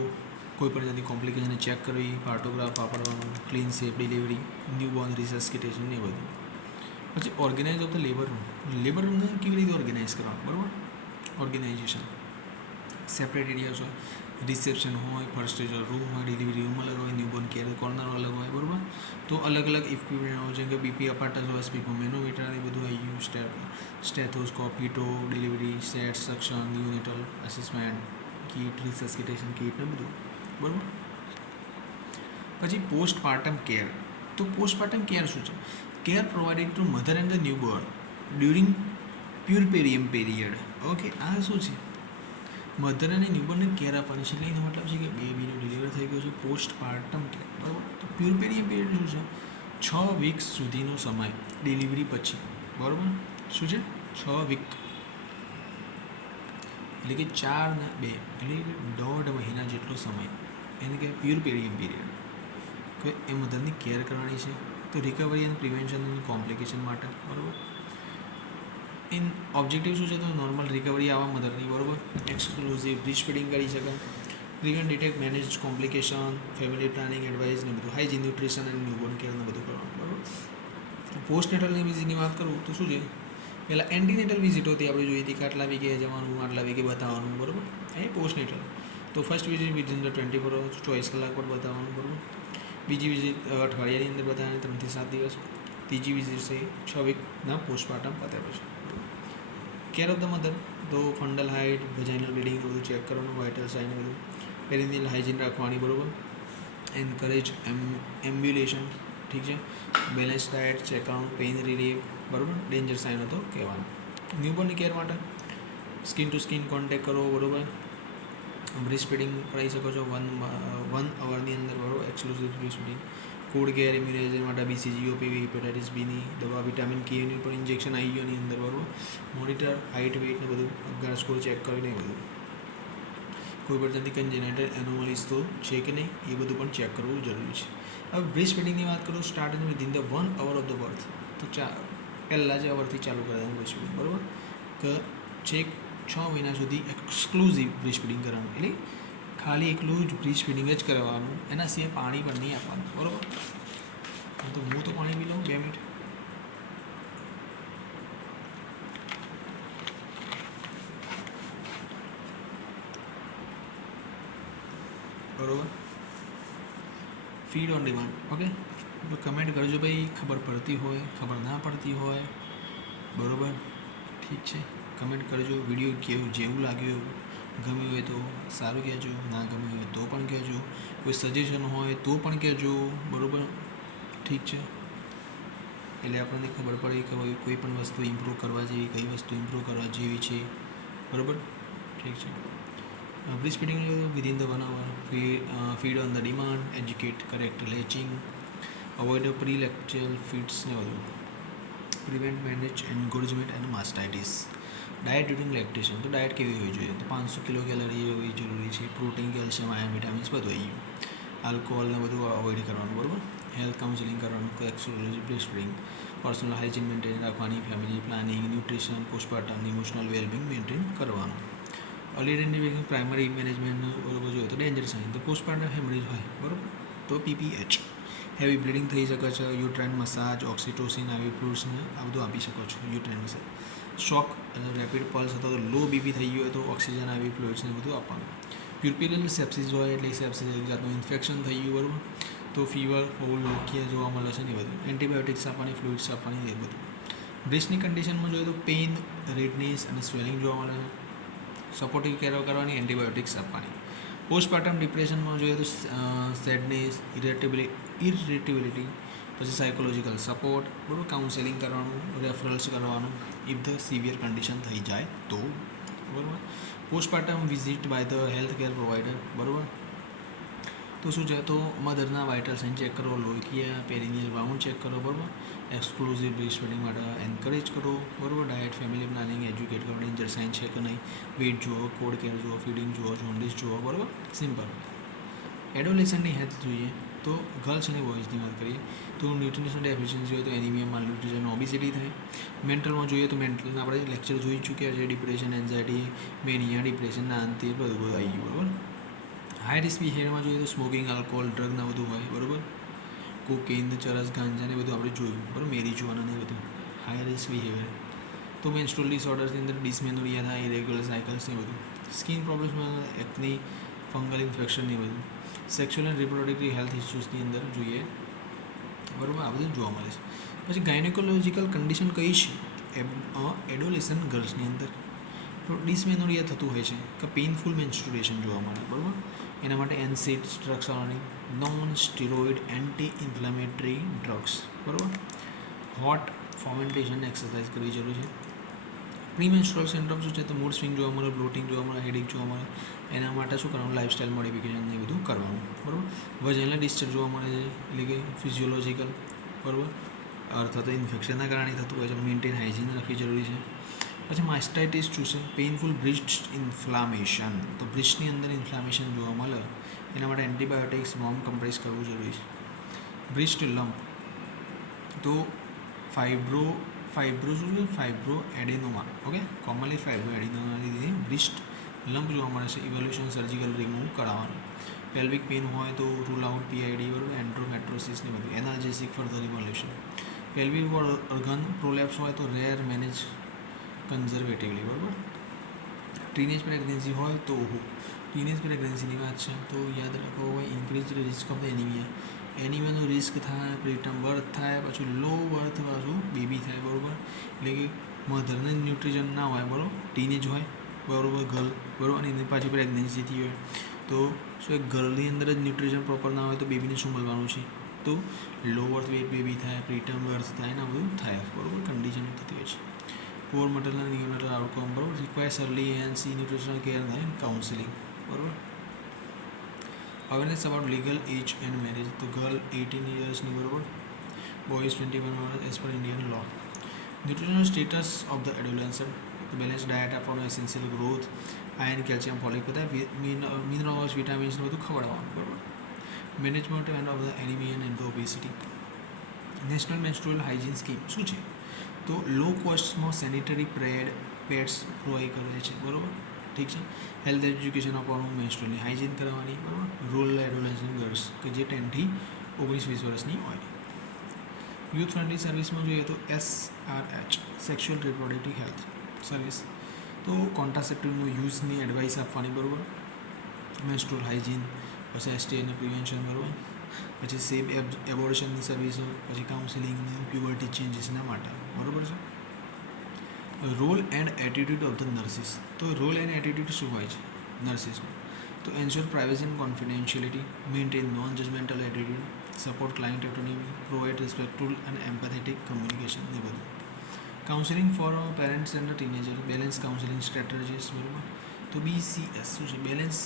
કોઈ પણ જાતની કોમ્પ્લિકેશનને ચેક કરવી, પાર્ટોગ્રાફ વાપરવાનું, ક્લીન સેફ ડિલિવરી, ન્યૂબોર્ન રિસસ્કિટેશન, એ બધું. પછી ઓર્ગેનાઇઝ ઓફ ધ લેબર રૂમને કેવી રીતે ઓર્ગેનાઇઝ કરવાનું, બરાબર. ઓર્ગેનાઇઝેશન, સેપરેટ એરિયાઝ હોય, રિસેપ્શન હોય, ફર્સ્ટ એડ રૂમ હોય, ડિલિવરી રૂમ અલગ હોય, ન્યૂબોર્ન કેર કોર્નર અલગ હોય, બરાબર. તો અલગ અલગ ઇક્વિપમેન્ટ હોય, જેમ કે બીપી અપાર્ટસ હોય, સ્પીકો મેનોમીટર, એ બધું આવી ગયું, સ્ટેથોસ્કોપ, હીટો, delivery set, suction, neonatal assessment kit, resuscitation kit ને બધું, બરાબર. પછી પોસ્ટપાર્ટમ કેર, તો પોસ્ટપાર્ટમ કેર શું છે, care provided to mother and the newborn during puerperium period. Okay, આ શું છે, મધર અને ન્યૂબોર્નને કેર આપવાની છે, એટલે એનો મતલબ છે કે બેબીનું ડિલિવર થઈ ગયું છે, પોસ્ટપાર્ટમ કેર, બરાબર. તો પ્યુરપેરિયમ પીરિયડ શું છે, 6 વીક્સ સુધીનો સમય ડિલિવરી પછી, બરાબર. શું છે, 6 વીક, એટલે કે 4 ને 2, એટલે કે 1.5 મહિના જેટલો સમય, એને કહેવાય પ્યુરપેરિયમ પીરિયડ, કે એ મધરની કેર કરવાની છે. તો રિકવરી એન્ડ પ્રિવેન્શન અને કોમ્પ્લિકેશન માટે, બરાબર. ઇન ઓબ્જેક્ટિવ શું છે, તો નોર્મલ રિકવરી આવા મધરની, બરાબર. એક્સક્લુઝિવ બ્રીસ્ટ ફીડિંગ કરી શકાય, prevent, detect, manage complication, family planning, advice ને બધું, hygiene, nutrition and newborn care ને બધું કરવાનું, બરાબર. પોસ્ટનેટલની વિઝિટની વાત કરું તો શું છે, પહેલાં એન્ટીનેટલ વિઝિટ હતી, આપણે જોઈ હતી કે આટલા વીકે જવાનું, આટલા વીકે બતાવવાનું, બરાબર. એ પોસ્ટનેટલ. તો first visit within the 24 hours, 24 કલાક પર બતાવવાનું, બરાબર. બીજી વિઝિટ અઠવાડિયાની અંદર બતાવવાની, 3 થી 7 દિવસ. ત્રીજી વિઝિટ છે 6 વીકના પોસ્ટપાર્ટમ પત્યા પછી. કેર ઓફ ધ મધર, તો ફંડલ હાઇટ, વેજાઇનલ બ્લીડિંગ બધું ચેક કરવાનું, વાઇટલ સાઇન બધું. પેરિનિયલ હાઇજીન રાખવાની, બરાબર. એન્કરેજ એમ્બ્યુલેશન, ઠીક છે. બેલેન્સ ડાયટ ચેક કરવાનું, પેઇન રિલીફ, બરાબર. ડેન્જર સાઇન હતો કહેવાનું. ન્યૂબોર્નની કેર માટે સ્કિન ટુ સ્કિન કોન્ટેક્ટ કરો, બરાબર. બ્રીસ્ટ ફીડિંગ કરાવી શકો છો 1 અવરની અંદર, બરાબર. Exclusive breast feeding. Food care, immunisation માટે BCG, OPV, હેપેટાઇટિસ બીની દવા, વિટામિન કેની પણ ઇન્જેક્શન આવી ગયો એની અંદર, બરાબર. મોનિટર હાઇટ, વેઇટ ને બધું, અપગાર સ્કોર ચેક કરીને એ બધું. કોઈ પણ જાતની કન્જેનાઇટલ એનોમલીઝ તો છે કે નહીં, એ બધું પણ ચેક કરવું જરૂરી છે. હવે બ્રીસ્ટ ફીડિંગની વાત કરું, start within the 1 hour of the birth, તો પહેલાં જ અવરથી ચાલુ કરાવવાનું બ્રીસ્ટ ફીડિંગ, બરાબર. કે છેક 6 મહિના સુધી એક્સક્લુઝિવ બ્રીસ્ટ ફીડિંગ કરવાનું, એટલે ખાલી એકલું જ બ્રીસ્ટ ફીડિંગ જ કરવાનું, એના સિવાય પાણી પણ નહીં આપવાનું, બરાબર. તો હું તો પાણી પી લઉં 2 મિનિટ. બરાબર. Feed on demand, okay. Comment કરજો ભાઈ, ખબર પડતી હોય, ખબર ના પડતી હોય, બરાબર, ઠીક છે. કમેન્ટ કરજો. વિડીયો કેવું જેવું લાગ્યું એવું ગમ્યું હોય તો સારું કહેજો, ના ગમ્યું હોય તો પણ કહેજો. કોઈ સજેશન હોય તો પણ કહેજો. બરાબર, ઠીક છે. એટલે આપણને ખબર પડે કે ભાઈ કોઈ પણ વસ્તુ ઇમ્પ્રૂવ કરવા જેવી, કઈ વસ્તુ ઇમ્પ્રૂવ કરવા જેવી છે. બરાબર, ઠીક છે. Breast feeding within the 1 hour, feed on the demand, educate correct latching, avoid pre lacteal feeds ને બધું, prevent manage engorgement and mastitis. Diet during lactation, તો ડાયટ કેવી હોવી જોઈએ? તો 500 કિલો કેલરી હોવી જરૂરી છે. પ્રોટીન, કેલ્શિયમ, આયર્ન, વિટામિન્સ બધું આવી ગયું. આલ્કોહોલ ને બધું અવોઇડ કરવાનું. બરાબર, હેલ્થ કાઉન્સિલિંગ કરવાનું, sexology, breast feeding, personal hygiene maintain રાખવાની, family planning, nutrition, postpartum emotional wellbeing maintain કરવાનું. અર્લી આઇડેન્ટિફિકેશન, પ્રાઇમરી મેનેજમેન્ટ બરોબર જોઈએ તો ડેન્જર સાઇન, તો પોસ્ટપાર્ટમ હેમરેજ હોય બરાબર તો PPH. હેવી બ્લીડિંગ થઈ શકે છે. યુટ્રાઇન મસાજ, ઓક્સિટોસિન આવી ફ્લુઇડ્સને આ બધું આપી શકો છો. યુટ્રાઇન મસાજ, શોક, રેપિડ પલ્સ અથવા તો લો બીપી થઈ ગયું હોય તો ઓક્સિજન આવી ફ્લુઇડ્સને બધું આપવાનું. પ્યુરપિલિયલ સેપ્સિસ હોય એટલે સેપ્સિસ એક જાતનું ઇન્ફેક્શન થઈ ગયું બરાબર તો ફીવર, ફોલ, લોકિયા જોવા મળે છે ને એ બધું. એન્ટીબાયોટિક્સ આપવાની, ફ્લુઇડ્સ આપવાની એ બધું. બ્રેસ્ટની કન્ડિશનમાં જોઈએ તો પેઇન, રેડનેસ અને સ્વેલિંગ જોવા મળે છે. સપોર્ટિવ કેર કરવાની, એન્ટીબાયોટિક્સ આપવાની. પોસ્ટપાર્ટમ ડિપ્રેશનમાં જોઈએ તો સેડનેસ, ઇરિટેબિલિટી, પછી સાયકોલોજીકલ સપોર્ટ બરાબર, કાઉન્સેલિંગ કરવાનું, રેફરલ્સ કરવાનું ઇફ ધ સિવિયર કન્ડિશન થઈ જાય તો. બરાબર, postpartum visit by the health care provider. બરાબર, તો શું છે તો મધરના વાઇટલ સાઇન ચેક કરો, લોહિયા, પેરિનિયલ બાઉન્ડ ચેક કરો. બરાબર, એક્સક્લુઝિવ બ્રેસ્ટ ફીડિંગ માટે એન્કરેજ કરો. બરાબર, ડાયટ, ફેમિલી પ્લાનિંગ, એજ્યુકેટ કરો, ડેન્જર સાઇન છે કે નહીં, વેઇટ જુઓ, કોડ કેર જુઓ, ફીડિંગ જુઓ, જોન્ડિસ જુઓ. બરાબર, સિમ્પલ. એડોલેસન્ટની હેલ્થ જોઈએ તો ગર્લ્સ અને બોયઝની વાત કરીએ તો ન્યુટ્રિશનલ ડેફિશિયન્સી હોય તો એનિમિયા, માલન્યુટ્રિશન, ઓબેસિટી થાય. મેન્ટલમાં જોઈએ તો મેન્ટલના આપણે લેક્ચર જોઈ ચૂક્યા છે. ડિપ્રેશન, એન્ઝાયટી, મેનિયા, ડિપ્રેશનના અંતે બધું આવી ગયું. બરાબર, હાઈ રિસ્ક બિહેવિયરમાં જોઈએ તો સ્મોકિંગ, આલ્કોહોલ, ડ્રગના બધું હોય. બરાબર, કોકેઇન, ચરસ, ગાંજા ને બધું આપણે જોયું. બરાબર, મેરીજુઆના ને બધું હાઈ રિસ્ક બિહેવિયર. તો મેન્સ્ટ્રુઅલ ડિસઓર્ડર્સની અંદર ડિસમેનોરિયા થાય, ઇરેગ્યુલર સાયકલ્સ ને બધું. સ્કિન પ્રોબ્લેમ્સમાં એક્ની, ફંગલ ઇન્ફેક્શન ને બધું. સેક્સ્યુઅલ એન્ડ રિપ્રોડક્ટિવ હેલ્થ ઇસ્યુઝની અંદર જોઈએ. બરાબર, આ બધું જોવા મળે છે. પછી ગાયનેકોલોજીકલ કન્ડિશન કઈ છે એડોલેસન્ટ ગર્લ્સની અંદર? તો ડિસમેનોરિયા થતું હોય છે કે પેઇનફુલ મેન્સ્ટ્રુએશન જોવા મળે. બરાબર, એના માટે NSAIDs ડ્રગ્સ આવવાની, non steroid anti inflammatory drugs. બરાબર, હોટ ફોમેન્ટેશન એક્સરસાઇઝ કરવી જરૂરી છે. પ્રીમેન્સ્ટ્રુઅલ સિન્ડ્રોમ શું છે તો મૂડ સ્વિંગ જોવા મળે, બ્લોટિંગ જોવા મળે, હેડેક જોવા મળે. એના માટે શું કરવાનું? લાઇફસ્ટાઇલ મોડિફિકેશન એ બધું કરવાનું. બરાબર, વજનના ડિસ્ચાર્જ જોવા મળે છે એટલે કે ફિઝિયોલોજીકલ. બરાબર, અર્થ તો ઇન્ફેક્શનના કારણે થતું હોય છે. મેન્ટેન હાઇજીન રાખવી જરૂરી છે. પછી માસ્ટાઇટિસ શું છે? Painful બ્રિસ્ટ inflammation. તો બ્રિસ્ટની અંદર ઇન્ફ્લામેશન જોવા મળે એના માટે એન્ટીબાયોટિક્સ, વોર્મ કમ્પ્રેસ કરવું જરૂરી છે. બ્રિસ્ટ લમ્પ તો ફાઇબ્રો એડેનોમા. ઓકે, કોમનલી ફાઇબ્રો એડેનોમાના લીધે બ્રિસ્ટ લમ્પ જોવા મળે છે. ઇવોલ્યુશન સર્જિકલ રિમૂવ કરાવવાનું. પેલ્વિક પેઇન હોય તો રૂલ આઉટ PID. બરાબર, એન્ડ્રોમેટ્રોસિસ ને બધું. Analgesic for the revolution. Pelvic organ prolapse હોય તો રેર, મેનેજ કન્ઝર્વેટિવલી. બરાબર, ટીનેજ પ્રેગ્નન્સી હોય તો ટીનેજ પ્રેગ્નન્સીની વાત છે તો યાદ રાખો ઇન્ક્રીઝ રિસ્ક ઓફ ધ એનિમિયાનું રિસ્ક થાય, પ્રીટર્મ બર્થ થાય, પછી લો બર્થ પાછું બેબી થાય. બરાબર, એટલે કે મધરને ન્યુટ્રિશન ના હોય. બરાબર, ટીનેજ હોય. બરાબર, ગર્લ. બરાબર, અને એની પાછી પ્રેગ્નન્સી થઈ હોય તો શું ગર્લની અંદર જ ન્યુટ્રિશન પ્રોપર ના હોય તો બેબીને શું મળવાનું છે? તો લો બર્થ વેટ બેબી થાય, પ્રીટર્મ બર્થ થાય ને આ બધું થાય. બરાબર, કન્ડિશન થતી હોય છે. Poor maternal neonatal outcome. બરાબર, requires early ANC nutritional care and counselling. બરાબર, awareness about legal age and marriage. તો ગર્લ 18 યર્સની. બરાબર, boys 21 years as per Indian law. Nutritional status of the adolescent. Balance diet આપવાનું, essential growth, iron, calcium, folic બધા મિનરલ્સ, વિટામિન્સ બધું ખવડાવવાનું. બરાબર, management and of the anaemia and the obesity. National menstrual hygiene scheme શું છે તો લો કોસ્ટમાં સેનિટરી પેડ્સ પ્રોવાઈડ કરે છે. બરાબર, ઠીક છે. હેલ્થ એજ્યુકેશન આપવાનું, મેન્સ્ટ્રુઅલની હાઇજીન કરવાની. બરાબર, રૂરલ એડોલેસન્ટ ગર્લ્સ કે જે 10 થી 19-20 વર્ષની હોય. યુથ ફ્રેન્ડલી સર્વિસમાં જોઈએ તો SRH sexual reproductive health service. તો કોન્ટ્રાસેપ્ટિવનો યુઝની એડવાઇસ આપવાની. બરાબર, મેન્સ્ટ્રુઅલ હાઇજીન, પછી STI અને પ્રિવેન્શન. બરાબર, પછી સેફ એબોર્શનની સર્વિસો, પછી કાઉન્સિલિંગ, પ્યુબર્ટી ચેન્જીસના માટે. બરાબર છે. Role and attitude of the nurses. તો રોલ એન્ડ એટીટ્યૂડ શું હોય છે નર્સિસમાં? તો ensure privacy and confidentiality, maintain non judgemental attitude, support client autonomy, provide respectful and empathetic communication, એ બધું. Counselling for parents and teenager, balance counselling strategies, બરાબર. તો BCS શું છે? Balance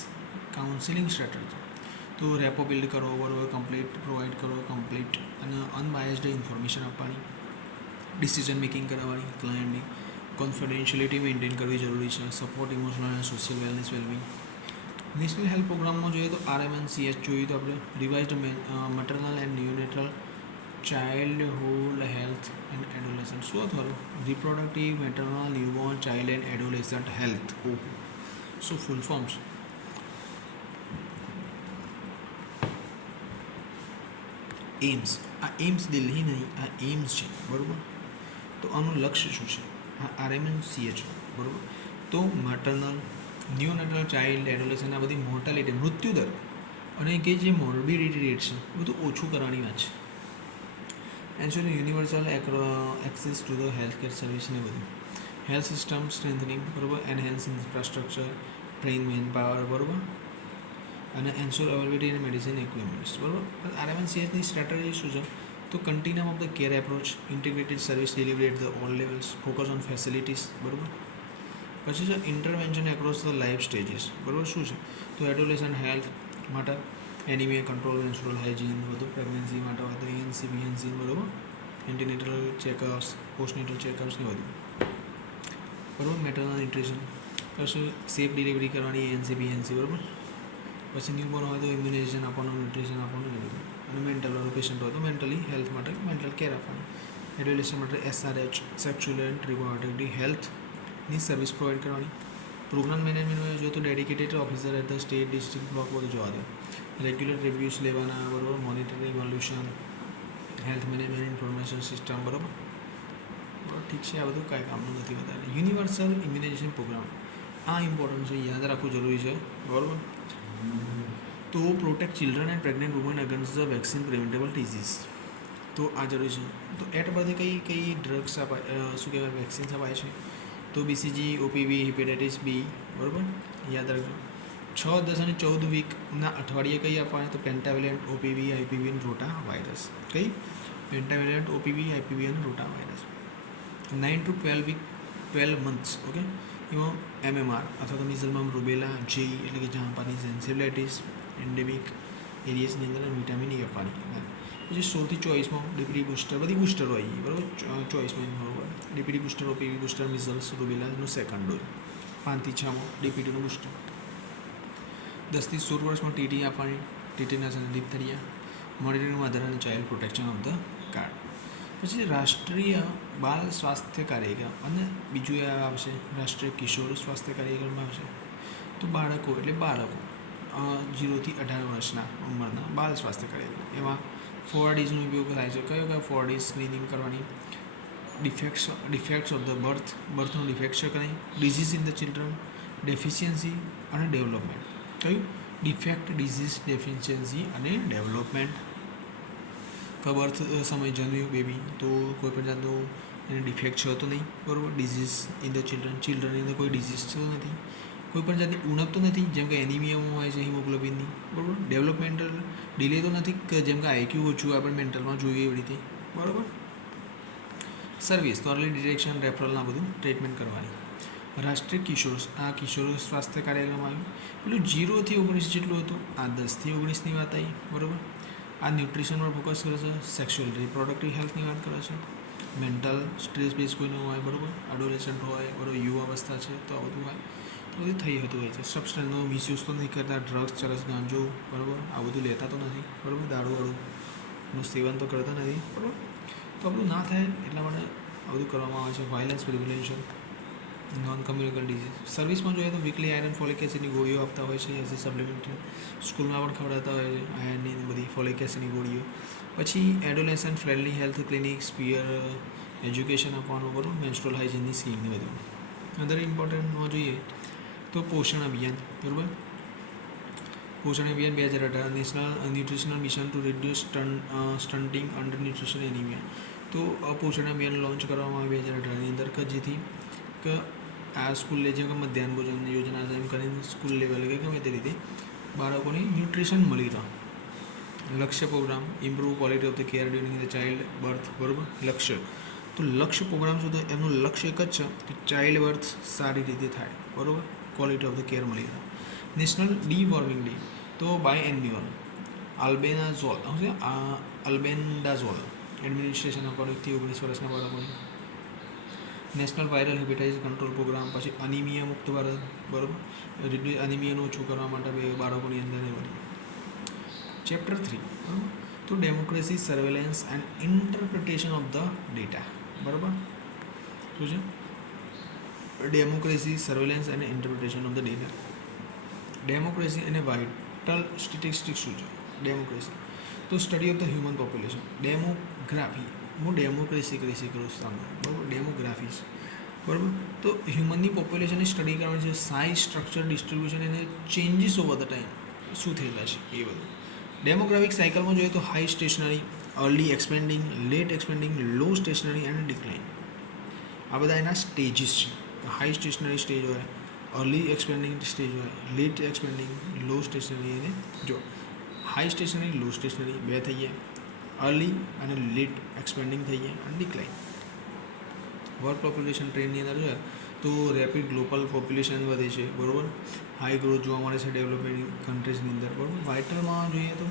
counselling strategy. તો રેપો બિલ્ડ કરો, બરાબર, કમ્પ્લીટ પ્રોવાઈડ કરો, કમ્પ્લીટ અને અનબાયસ્ડ ઇન્ફોર્મેશન આપવાની, ડિસિઝન મેકિંગ કરાવવાની ક્લાયન્ટની, કોન્ફિડેન્શિયલિટી મેન્ટેન કરવી જરૂરી છે, સપોર્ટ ઇમોશનલ અને social wellness wellbeing. National health પ્રોગ્રામમાં જોઈએ તો RMNCH જોઈએ તો આપણે revised maternal and neonatal childhood health and adolescent. શું હતું? Reproductive maternal newborn child and adolescent health. ઓહો, શું ફૂલ ફોર્મ્સ? એમ્સ. આ એમ્સ દિલ્હી નહીં, આ એમ્સ છે, બરાબર. તો આનું લક્ષ્ય શું છે? આ RMNCH, બરાબર. તો મટર્નલ ન્યુનેટલ ચાઇલ્ડ એડોલેસન્ટ આ બધી મોર્ટાલિટી મૃત્યુદર અને કે જે મોર્બિડિટી રેટ છે એ બધું ઓછું કરવાની વાત છે. Ensure universal access to the health care service ને બધું. હેલ્થ સિસ્ટમ સ્ટ્રેન્થનિંગ, બરાબર, enhance infrastructure, train man power, બરાબર, અને ensure availability and medicine equipments, બરાબર. RMNCHની સ્ટ્રેટેજી શું છે? તો continuum of the care approach, integrated service delivery at the all levels, focus on facilities, બરાબર. પછી છે intervention across the life stages, બરાબર. શું છે? તો એડોલેસન્ટ હેલ્થ માટે એનિમિયા કંટ્રોલ, મેન્સ્ટ્રુઅલ હાઇજીન, બધું. પ્રેગ્નન્સી માટે વાત BNC, બરાબર. એન્ટીનેટલ ચેકઅપ્સ, પોસ્ટનેટલ ચેકઅપ્સ ને બધું, બરાબર. મેટર્નલ ન્યુટ્રિશન, પછી સેફ ડિલિવરી કરવાની BNC, બરાબર. પછી ન્યૂબોર્ન હોય તો ઇમ્યુનાઇઝેશન આપવાનું, ન્યુટ્રિશન આપવાનું, એ બધું. અને મેન્ટલ વાળું પેશન્ટ હોય તો મેન્ટલી હેલ્થ માટે મેન્ટલ કેર આપવાની. એડોલેસન્ટ માટે SRH, સેક્સ્યુઅલ એન્ડ રિપ્રોડક્ટિવ હેલ્થની સર્વિસ પ્રોવાઈડ કરવાની. પ્રોગ્રામ મેનેજમેન્ટ જો તો dedicated officer at the state district block બધું જોવા દે. રેગ્યુલર રિવ્યૂઝ લેવાના, બરાબર. Monitoring evolution, health management information system, બરાબર. ઠીક છે, આ બધું કાંઈ કામનું નથી વધારે. યુનિવર્સલ ઇમ્યુનાઇઝેશન પ્રોગ્રામ, આ ઇમ્પોર્ટન્ટ છે, યાદ રાખવું જરૂરી છે, બરાબર. તો protect children and pregnant woman against the vaccine preventable disease. તો આ જરૂરી છે. તો એટ પરથી કઈ ડ્રગ્સ અપાય, શું કહેવાય, વેક્સિન્સ અપાય છે? તો BCG, OPV, હિપેટાઇટિસ B, બરાબર, યાદ રાખજો. 6, 10 અને 14 વીકના અઠવાડિયે કઈ આપવાની? તો પેન્ટાવેલેન્ટ, OPV, IPV અને રોટા વાયરસ. કઈ? પેન્ટાવેલેન્ટ, OPV, IPV અને rota virus. 9 to 12 week, 12 months, okay. એમાં MMR અથવા તો મિઝલમાં રૂબેલા, JE એટલે કે જાપાનીઝ એન્સેફલાઇટિસ, એન્ડેમિક એરિયાસની અંદર વિટામિન E આપવાની. પછી 16 થી 24માં DPT બુસ્ટર, બધી બુસ્ટર હોય, બરાબર. 24માં, બરાબર. DPT booster, OPV booster, measles રૂબેલાનો સેકન્ડ ડોઝ. 5 થી 6માં DPTનું બુસ્ટર. 10 થી 16 વર્ષમાં TT આપવાની, ટીટેનસ અને ડિપ્થેરિયા. મોનિટરિંગ મધર અને child protection of the card. પછી રાષ્ટ્રીય બાળ સ્વાસ્થ્ય કાર્યક્રમ અને બીજું એ આવશે રાષ્ટ્રીય કિશોર સ્વાસ્થ્ય કાર્યક્રમ આવશે. તો બાળકો એટલે બાળકો 0 થી 18 વર્ષના ઉંમરના બાળ સ્વાસ્થ્ય કાર્યક્રમ. એમાં 4Dsનો ઉપયોગ થાય છે. કયો 4D સ્ક્રીનિંગ કરવાની? ડિફેક્ટ્સ ઓફ ધ બર્થનો ડિફેક્ટ છે કંઈ, disease in the children, deficiency અને ડેવલપમેન્ટ. કયું? ડિફેક્ટ, ડિઝીઝ, ડેફિશિયન્સી અને ડેવલપમેન્ટ. બર્થ સમય જન્મ્યું બેબી તો કોઈ પણ જાતનું એને ડિફેક્ટ છે તો નહીં, બરાબર. ડિઝીઝ ઇન ધ ચિલ્ડ્રનની અંદર કોઈ ડિઝીઝ છે તો નથી, કોઈ પણ જાતની ઉણપ તો નથી, જેમ કે એનિમિયામાં હોય છે હિમોગ્લોબિનની, બરાબર. ડેવલપમેન્ટલ ડિલે તો નથી કે જેમ કે IQ ઓછું આપણે મેન્ટલમાં જોઈએ એવી રીતે, બરાબર. સર્વિસ તો અર્લી ડિટેક્શન, રેફરલના બધું ટ્રીટમેન્ટ કરવાની. રાષ્ટ્રીય કિશોર, આ કિશોર સ્વાસ્થ્ય કાર્યક્રમ આવ્યું. પેલું 0 થી 19 જેટલું હતું, આ 10 થી 19ની વાત આવી, બરાબર. આ ન્યુટ્રિશન પર ફોકસ કરે છે, સેક્સ્યુઅલ રિપ્રોડક્ટિવ હેલ્થની વાત કરે છે, મેન્ટલ સ્ટ્રેસ બેઝ કોઈનું હોય, બરાબર. એડોલેસન્ટ હોય, બરાબર, યુવા અવસ્થા છે તો આ બધું હોય, તો બધું થઈ હતું હોય છે. સબસ્ટન્સનો મિસયુઝ તો નહીં કરતા, ડ્રગ્સ, ચરસ, ગાંજો, બરાબર, આ બધું લેતા તો નથી, બરાબર. દારૂવાળુંનું સેવન તો કરતા નથી, બરાબર. તો આ બધું ના થાય એટલા માટે આ બધું કરવામાં આવે છે. Violence prevention, non communicable disease. સર્વિસમાં જોઈએ તો વીકલી આયરન ફોલિક એસિડની ગોળીઓ આપતા હોય છે એઝ એ સપ્લિમેન્ટરી. સ્કૂલમાં પણ ખવડાવતા હોય છે આયર્નની બધી ફોલિક એસિડની ગોળીઓ. પછી adolescent friendly health clinics, peer education આપવાનું, બરાબર. મેન્સ્ટ્રુઅલ હાઇજીનની સ્કીમને બધું. અધર ઇમ્પોર્ટન્ટમાં જોઈએ તો પોષણ અભિયાન, બરાબર. Poshan Abhiyaan 2018 national nutritional mission to reduce stunting, under nutrition, anaemia. તો પોષણ અભિયાન લોન્ચ કરવામાં આવ્યું 2018ની અંદર કે જેથી કે આ સ્કૂલ લે જેમ કે મધ્યાહન ભોજન યોજના એમ કરીને સ્કૂલ લેવલે કે ગમે તે રીતે બાળકોને ન્યુટ્રિશન મળી રહે. Lakshya programme improve quality of the care during the child birth, બરાબર. લક્ષ્ય તો લક્ષ્ય પ્રોગ્રામ શું તો એમનું લક્ષ્ય એક જ છે કે ચાઇલ્ડ બર્થ સારી રીતે થાય, બરાબર, ક્વોલિટી ઓફ ધ કેર મળી રહે. નેશનલ ડી વોર્મિંગ ડે તો બાય એન્યુઅલ અલ્બેન્ડાઝોલ એડમિનિસ્ટ્રેશન અકોર્ડિંગથી 19 વર્ષના બાળકોને. National viral hepatitis control programme, પછી અનિમિયા મુક્ત ભારત, બરાબર, અનિમિયાનું ઓછું કરવા માટે બાળકોની અંદર એ બધું. ચેપ્ટર 3 બરાબર, તો democracy surveillance and interpretation of the data, બરાબર. શું છે? ડેમોક્રેસી સર્વેલન્સ અને interpretation of the data. Democracy અને વાઇટલ સ્ટેટિસ્ટિક્સ શું છે? ડેમોક્રેસી તો study of the human population. Demography હું ડેમોક્રેસી કરી શીખું સામે, બરાબર. ડેમોગ્રાફી, બરાબર, તો હ્યુમનની પોપ્યુલેશનની સ્ટડી કરવાની છે. સાઇઝ, સ્ટ્રક્ચર, ડિસ્ટ્રીબ્યુશન અને ચેન્જીસ ઓવર ધ ટાઈમ શું થયેલા છે એ બધું. ડેમોગ્રાફિક સાયકલમાં જોઈએ તો high stationary, early expanding, late expanding, low stationary and decline. આ બધા એના સ્ટેજીસ છે. હાઈ સ્ટેશનરી સ્ટેજ હોય, અર્લી એક્સપેન્ડિંગ સ્ટેજ હોય, લેટ એક્સપેન્ડિંગ, લો સ્ટેશનરી. અને જો હાઈ સ્ટેશનરી, લો સ્ટેશનરી બે થઈ ગયા, અર્લી અને લેટ એક્સપેન્ડિંગ થઈ ગયા, અને ડિક્લાઇન. વર્લ્ડ પોપ્યુલેશન ટ્રેન્ડની અંદર જોઈએ તો રેપિડ ગ્લોબલ પોપ્યુલેશન વધે છે, બરાબર. હાઈ ગ્રોથ જોવા મળે છે ડેવલપિંગ કન્ટ્રીઝની અંદર, બરાબર. વાઇટલમાં જોઈએ તો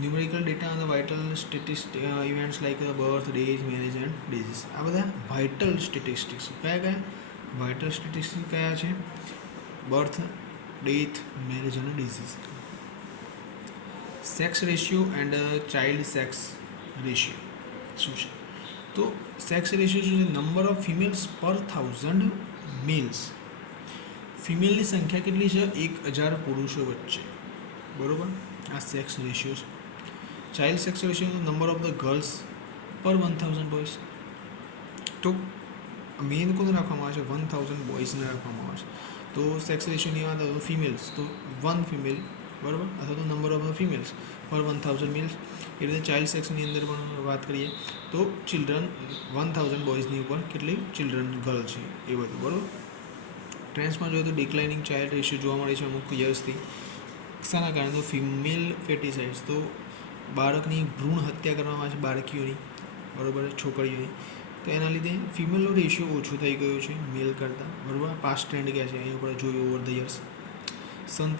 ન્યુમેરિકલ ડેટા અને vital events like birth, deaths, marriage and disease. આ બધા વાઇટલ સ્ટેટિસ્ટિક્સ. કયા વાઇટલ સ્ટેટિસ્ટિક્સ કયા છે? બર્થ, ડેથ, મેરેજ અને disease. Sex ratio and child sex ratio શું છે? તો સેક્સ રેશિયો શું છે? નંબર ઓફ ફિમેલ્સ પર 1000 મેલ્સ. ફિમેલની સંખ્યા કેટલી છે? 1000 પુરુષો વચ્ચે, બરાબર. આ સેક્સ રેશિયો છે. Child sex ratio number of the girls પર 1000 બોયઝ. તો મેન કોને રાખવામાં આવે છે? 1000 બોયઝને રાખવામાં આવે છે. તો સેક્સ રેશિયોની વાત આવે તો ફિમેલ્સ તો 1 ફિમેલ, બરાબર, અથવા તો નંબર ઓફ ધ ફિમેલ્સ પર 1000 મેલ્સ. એ રીતે ચાઇલ્ડ સેક્સની અંદર પણ વાત કરીએ તો ચિલ્ડ્રન 1000 બોયઝની ઉપર કેટલી ચિલ્ડ્રન ગર્લ છે એ બધું, બરાબર. ટ્રેન્ડ્સમાં જોઈએ તો ડિક્લાઇનિંગ ચાઇલ્ડ રેશિયો જોવા મળે છે અમુક યર્સથી. શાના કારણે? તો ફિમેલ ફેટિસાઇડ્સ, તો બાળકની ભ્રૂણ હત્યા કરવામાં આવે છે બાળકીઓની, બરાબર, છોકરીઓની. તો એના લીધે ફિમેલનો રેશિયો ઓછો થઈ ગયો છે મેલ કરતાં, બરાબર. પાસ્ટ ટ્રેન્ડ ગયા છે અહીં ઉપર જોયું ઓવર ધ યર્સ. સનની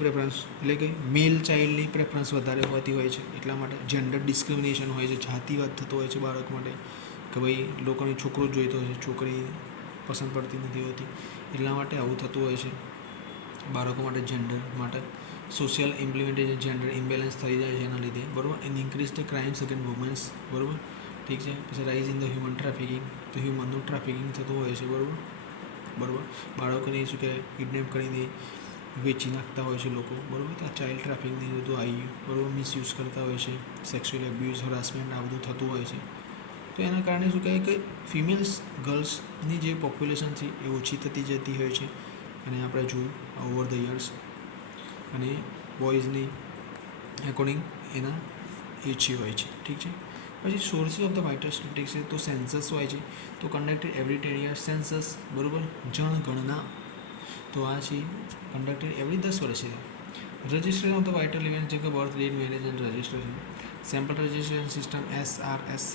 પ્રેફરન્સ એટલે કે મેલ ચાઇલ્ડની પ્રેફરન્સ વધારે હોતી હોય છે, એટલા માટે જેન્ડર ડિસ્ક્રિમિનેશન હોય છે, જાતિવાદ થતો હોય છે બાળક માટે કે ભાઈ લોકોની છોકરો જ જોઈતો હોય છે, છોકરી પસંદ પડતી નથી હોતી, એટલા માટે આવું થતું હોય છે બાળકો માટે. જેન્ડર માટે સોશિયલ ઇમ્પ્લિમેન્ટેશન, જેન્ડર ઇમ્બેલેન્સ થઈ જાય છે એના લીધે, બરાબર. And increase the crimes against women's, બરાબર, ઠીક છે. પછી rise in the human trafficking, તો હ્યુમનનું ટ્રાફિકિંગ થતું હોય છે, બરાબર. બાળકોને શું કે કિડનેપ કરીને વેચી નાખતા હોય છે લોકો, બરાબર. ત્યાં ચાઇલ્ડ ટ્રાફિકિંગ બધું આવી ગયું, બરાબર. મિસયુઝ કરતા હોય છે, સેક્સ્યુઅલ એબ્યુઝ, હરાસમેન્ટ આ બધું થતું હોય છે. તો એના કારણે શું કહે કે ફિમેલ્સ ગર્લ્સની જે પોપ્યુલેશન છે એ ઓછી થતી જતી હોય છે, અને આપણે જોયું ઓવર ધ યર્સ. અને બોયઝની એકોર્ડિંગ એના ઓછી હોય છે, ઠીક છે. પછી sources of the vital statistics છે તો સેન્સસ હોય છે, તો કન્ડક્ટેડ એવરી 10 years સેન્સસ, બરાબર. જનગણના તો આ છે કન્ડક્ટેડ એવરી 10 વર્ષે. Registration of the vital event જેમ કે birth, death, marriage and registration. Sample registration system SRS,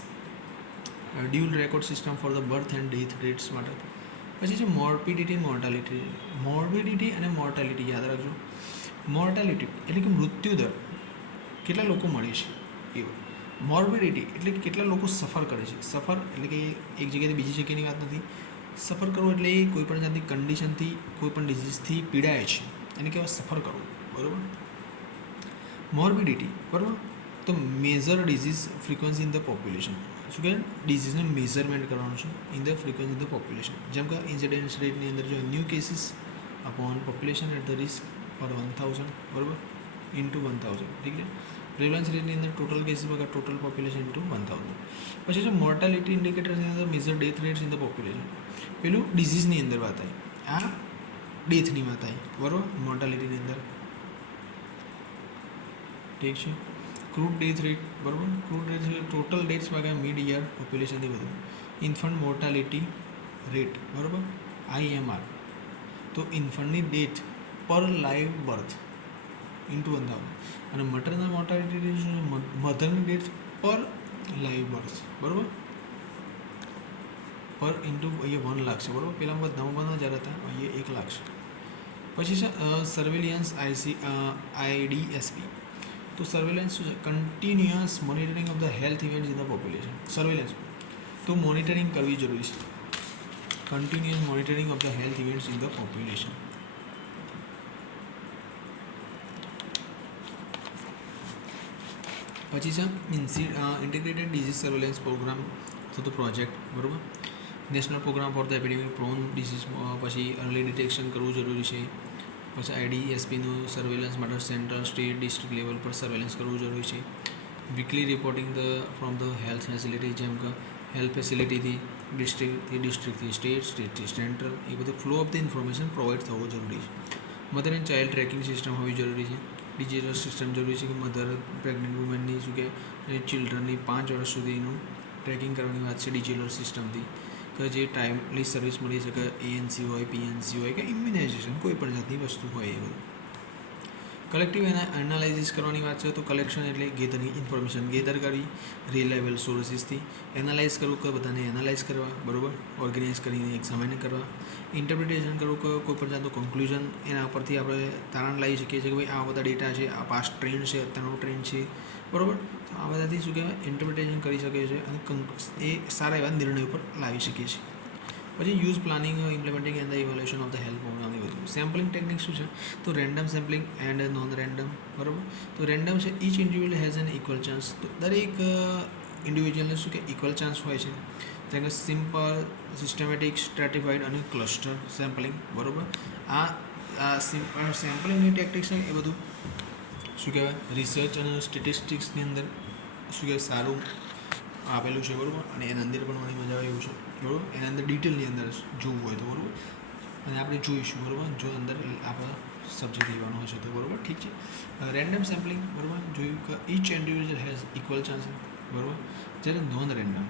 dual record system for the birth and death rates માટે. પછી છે મોર્બિડિટી એન્ડ મોર્ટાલિટી. મોર્બિડિટી અને મોર્ટાલિટી યાદ રાખજો. મોર્ટાલિટી એટલે કે મૃત્યુદર, કેટલા લોકો મળે છે એવું. મોર્બિડિટી એટલે કે કેટલા લોકો સફર કરે છે. સફર એટલે કે એક જગ્યાએથી બીજી જગ્યાની વાત નથી. સફર કરવો એટલે કોઈપણ જાતની કન્ડિશનથી, કોઈપણ ડિઝીઝથી પીડાય છે એને કહેવાય સફર કરવું, બરાબર. મોર્બિડિટી, બરાબર. તો major disease frequency in the population. શું કહે? ડિઝીઝનું મેઝરમેન્ટ કરવાનું છે in the frequency in the population. જેમ કે ઇન્સિડન્સ રેટની અંદર જો new cases upon population at the risk પર 1000, બરાબર, ઇન્ટુ 1000, ઠીક છે. પ્રિવલન્સ રેટની અંદર ટોટલ કેસીસ વગર ટોટલ પોપ્યુલેશન ઇન્ટુ 1000. પછી છે મોર્ટાલિટી ઇન્ડિકેટર્સની અંદર major death rates in the population. પેલું ડિઝીઝની અંદર વાત આવી, આ ડેથની વાત આવી, બરાબર, મોર્ટાલિટીની અંદર, ઠીક છે. ક્રૂડ ડેથ રેટ, બરાબર. ક્રૂડ ડેથ ટોટલ ડેથ્સ ભાગ્યા મિડ યર પોપ્યુલેશનથી વધુ. ઇન્ફન્ટ મોર્ટાલિટી રેટ, બરાબર, IMR. તો ઇન્ફન્ટની ડેથ પર લાઈવ બર્થ ઇન્ટુ 1000 અને મટરના મોર્ટાલિટી રેટ શું છે? મધરની ડેથ પર લાઈવ બર્થ, બરાબર, પર ઇન્ટુ અહીંયા 1 લાખ છે, બરાબર. પહેલાં 90,000 હતા, અહીંયા 1 લાખ છે. પછી છે સર્વેલિયન્સ IDSP. તો સર્વેલન્સ શું છે? Continuous monitoring of the health events in the population. Surveillance તો મોનિટરિંગ કરવી જરૂરી છે. Continuous monitoring of the health events in the population. પછી છે ઇન્ટિગ્રેટેડ ડિઝીઝ સર્વેલન્સ પ્રોગ્રામ અથવા તો પ્રોજેક્ટ, બરાબર. National program for the epidemic prone disease. પછી અર્લી ડિટેક્શન કરવું જરૂરી છે. પછી IDSPનું સર્વેલન્સ માટે સેન્ટ્રલ, સ્ટેટ, ડિસ્ટ્રિક્ટ લેવલ પર સર્વેલન્સ કરવું જરૂરી છે. Weekly reporting from the health facility, જેમ કે હેલ્થ ફેસિલિટીથી ડિસ્ટ્રિક્ટથી સ્ટેટથી સેન્ટ્રલ, એ બધું flow of the information provide થવું જરૂરી છે. Mother and child tracking system હોવી જરૂરી છે. ડિજિટલ સિસ્ટમ જરૂરી છે કે મધર પ્રેગ્નન્ટ વુમેનની શું કે ચિલ્ડ્રનની 5 વર્ષ સુધીનું ટ્રેકિંગ કરવાની વાત છે ડિજિટલ સિસ્ટમથી, કે જે ટાઈમલી સર્વિસ મળી શકે. ANC હોય, PNC હોય કે ઇમ્યુનાઇઝેશન, કોઈ પણ જાતની વસ્તુ હોય એ બધું. કલેક્ટિવ એનાલાઇઝિસ કરવાની વાત છે. તો કલેક્શન એટલે ગેધરિંગ, ઇન્ફોર્મેશન ગેધર કરવી રિલાયબલ સોર્સિસથી. એનાલાઇઝ કરવું કે બધાને એનાલાઇઝ કરવા, બરાબર, ઓર્ગેનાઇઝ કરીને એક્ઝામિન કરવા. ઇન્ટરપ્રિટેશન કરવું કે કોઈ પણ જાતનું કન્ક્લુઝન એના પરથી આપણે તારણ લાવી શકીએ છીએ કે ભાઈ આ બધા ડેટા છે, આ પાસ્ટ ટ્રેન્ડ છે, અત્યારનો ટ્રેન્ડ છે, બરાબર. તો આ બધાથી શું કહેવાય? ઇન્ટરપ્રિટેશન કરી શકીએ છીએ અને એ સારા એવા નિર્ણય ઉપર લાવી શકીએ છીએ. પછી use planning, implementing and the evaluation of the health programme. એ બધું સેમ્પલિંગ ટેકનિક શું છે? તો random sampling and non random, બરાબર. તો રેન્ડમ છે each individual has an equal chance. તો દરેક ઇન્ડિવિજ્યુઅલને શું કે ઇક્વલ ચાન્સ હોય છે. જેમ કે સિમ્પલ, સિસ્ટમેટિક, સ્ટ્રેટિફાઈડ અને ક્લસ્ટર સેમ્પલિંગ, બરાબર. આ સેમ્પલિંગની ટેકનિક્સ છે એ બધું શું કહેવાય? રિસર્ચ અને સ્ટેટિસ્ટિક્સની અંદર શું કહેવાય? સારું આપેલું છે, બરાબર. અને એના અંદર પણ મને મજા આવે એવું છે, બરાબર. એના અંદર ડિટેલની અંદર જોવું હોય તો, બરાબર. અને આપણે જોઈશું, બરાબર, જો અંદર આપણે સબ્જેક્ટ લેવાનો હશે તો, બરાબર. ઠીક છે. રેન્ડમ સેમ્પલિંગ, બરાબર, જોયું કે each individual has equal chances, બરાબર. જ્યારે નોન રેન્ડમ,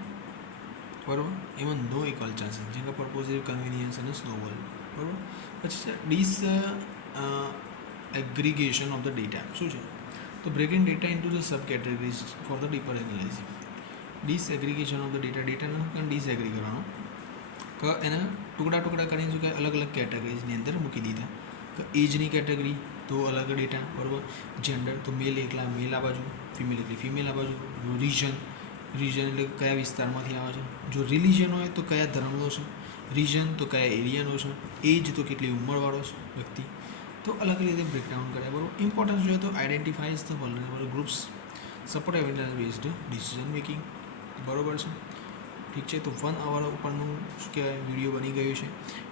બરાબર, એમાં નો ઇક્વલ ચાન્સીસ, જેમ કે પર્પોઝિવ, કન્વિનિયન્સ અને સ્નોબોલ, બરાબર. પછી છે એગ્રીગેશન ઓફ ધ ડેટા. શું છે? તો breaking data into the sub categories for the deeper analysis. Disaggregation of the ડેટાને પણ ડિસએગ્રી કરવાનો, કે એના ટુકડા કરીને શું કે અલગ અલગ કેટેગરીઝની અંદર મૂકી દીધા. કે એજની કેટેગરી તો અલગ ડેટા, બરાબર. જેન્ડર તો મેલ એકલા મેલ આ બાજુ, ફિમેલ એકલી ફિમેલ આ બાજુ. રિજન એટલે કયા વિસ્તારમાંથી આવે છે. જો રિલિજન હોય તો કયા ધર્મનો છે. રિજન તો કયા એરિયાનો છે. એજ તો કેટલી ઉંમરવાળો છે વ્યક્તિ. તો અલગ રીતે બ્રેકડાઉન કર્યા, બરાબર. ઇમ્પોર્ટન્સ જોઈએ તો identifies the vulnerable groups, support evidence based decision making, બરાબર છે. ઠીક છે. તો 1 hour ઉપરનું શું કહેવાય વિડીયો બની ગયું છે.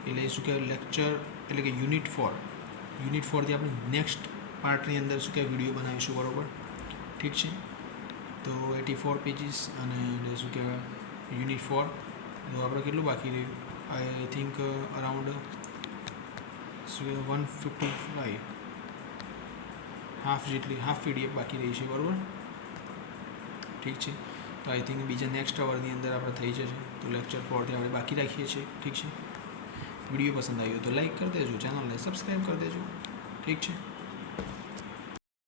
એટલે શું કહેવાય લેક્ચર એટલે કે યુનિટ 4થી આપણે નેક્સ્ટ પાર્ટની અંદર શું કહેવાય વિડીયો બનાવીશું, બરાબર. ઠીક છે. તો 84 પેજીસ અને શું કહેવાય યુનિટ 4. તો આપણે કેટલું બાકી રહ્યું? I think around 155 half PDF બાકી રહી છે, બરાબર. ઠીક છે. તો આઈ થિંક બીજા નેક્સ્ટ અવરની અંદર આપણે થઈ જશે. તો લેક્ચર 4થી આપણે બાકી રાખીએ છીએ. ઠીક છે. વિડીયો પસંદ આવ્યો તો લાઈક કરી દેજો, ચેનલને સબસ્ક્રાઈબ કરી દેજો. ઠીક છે.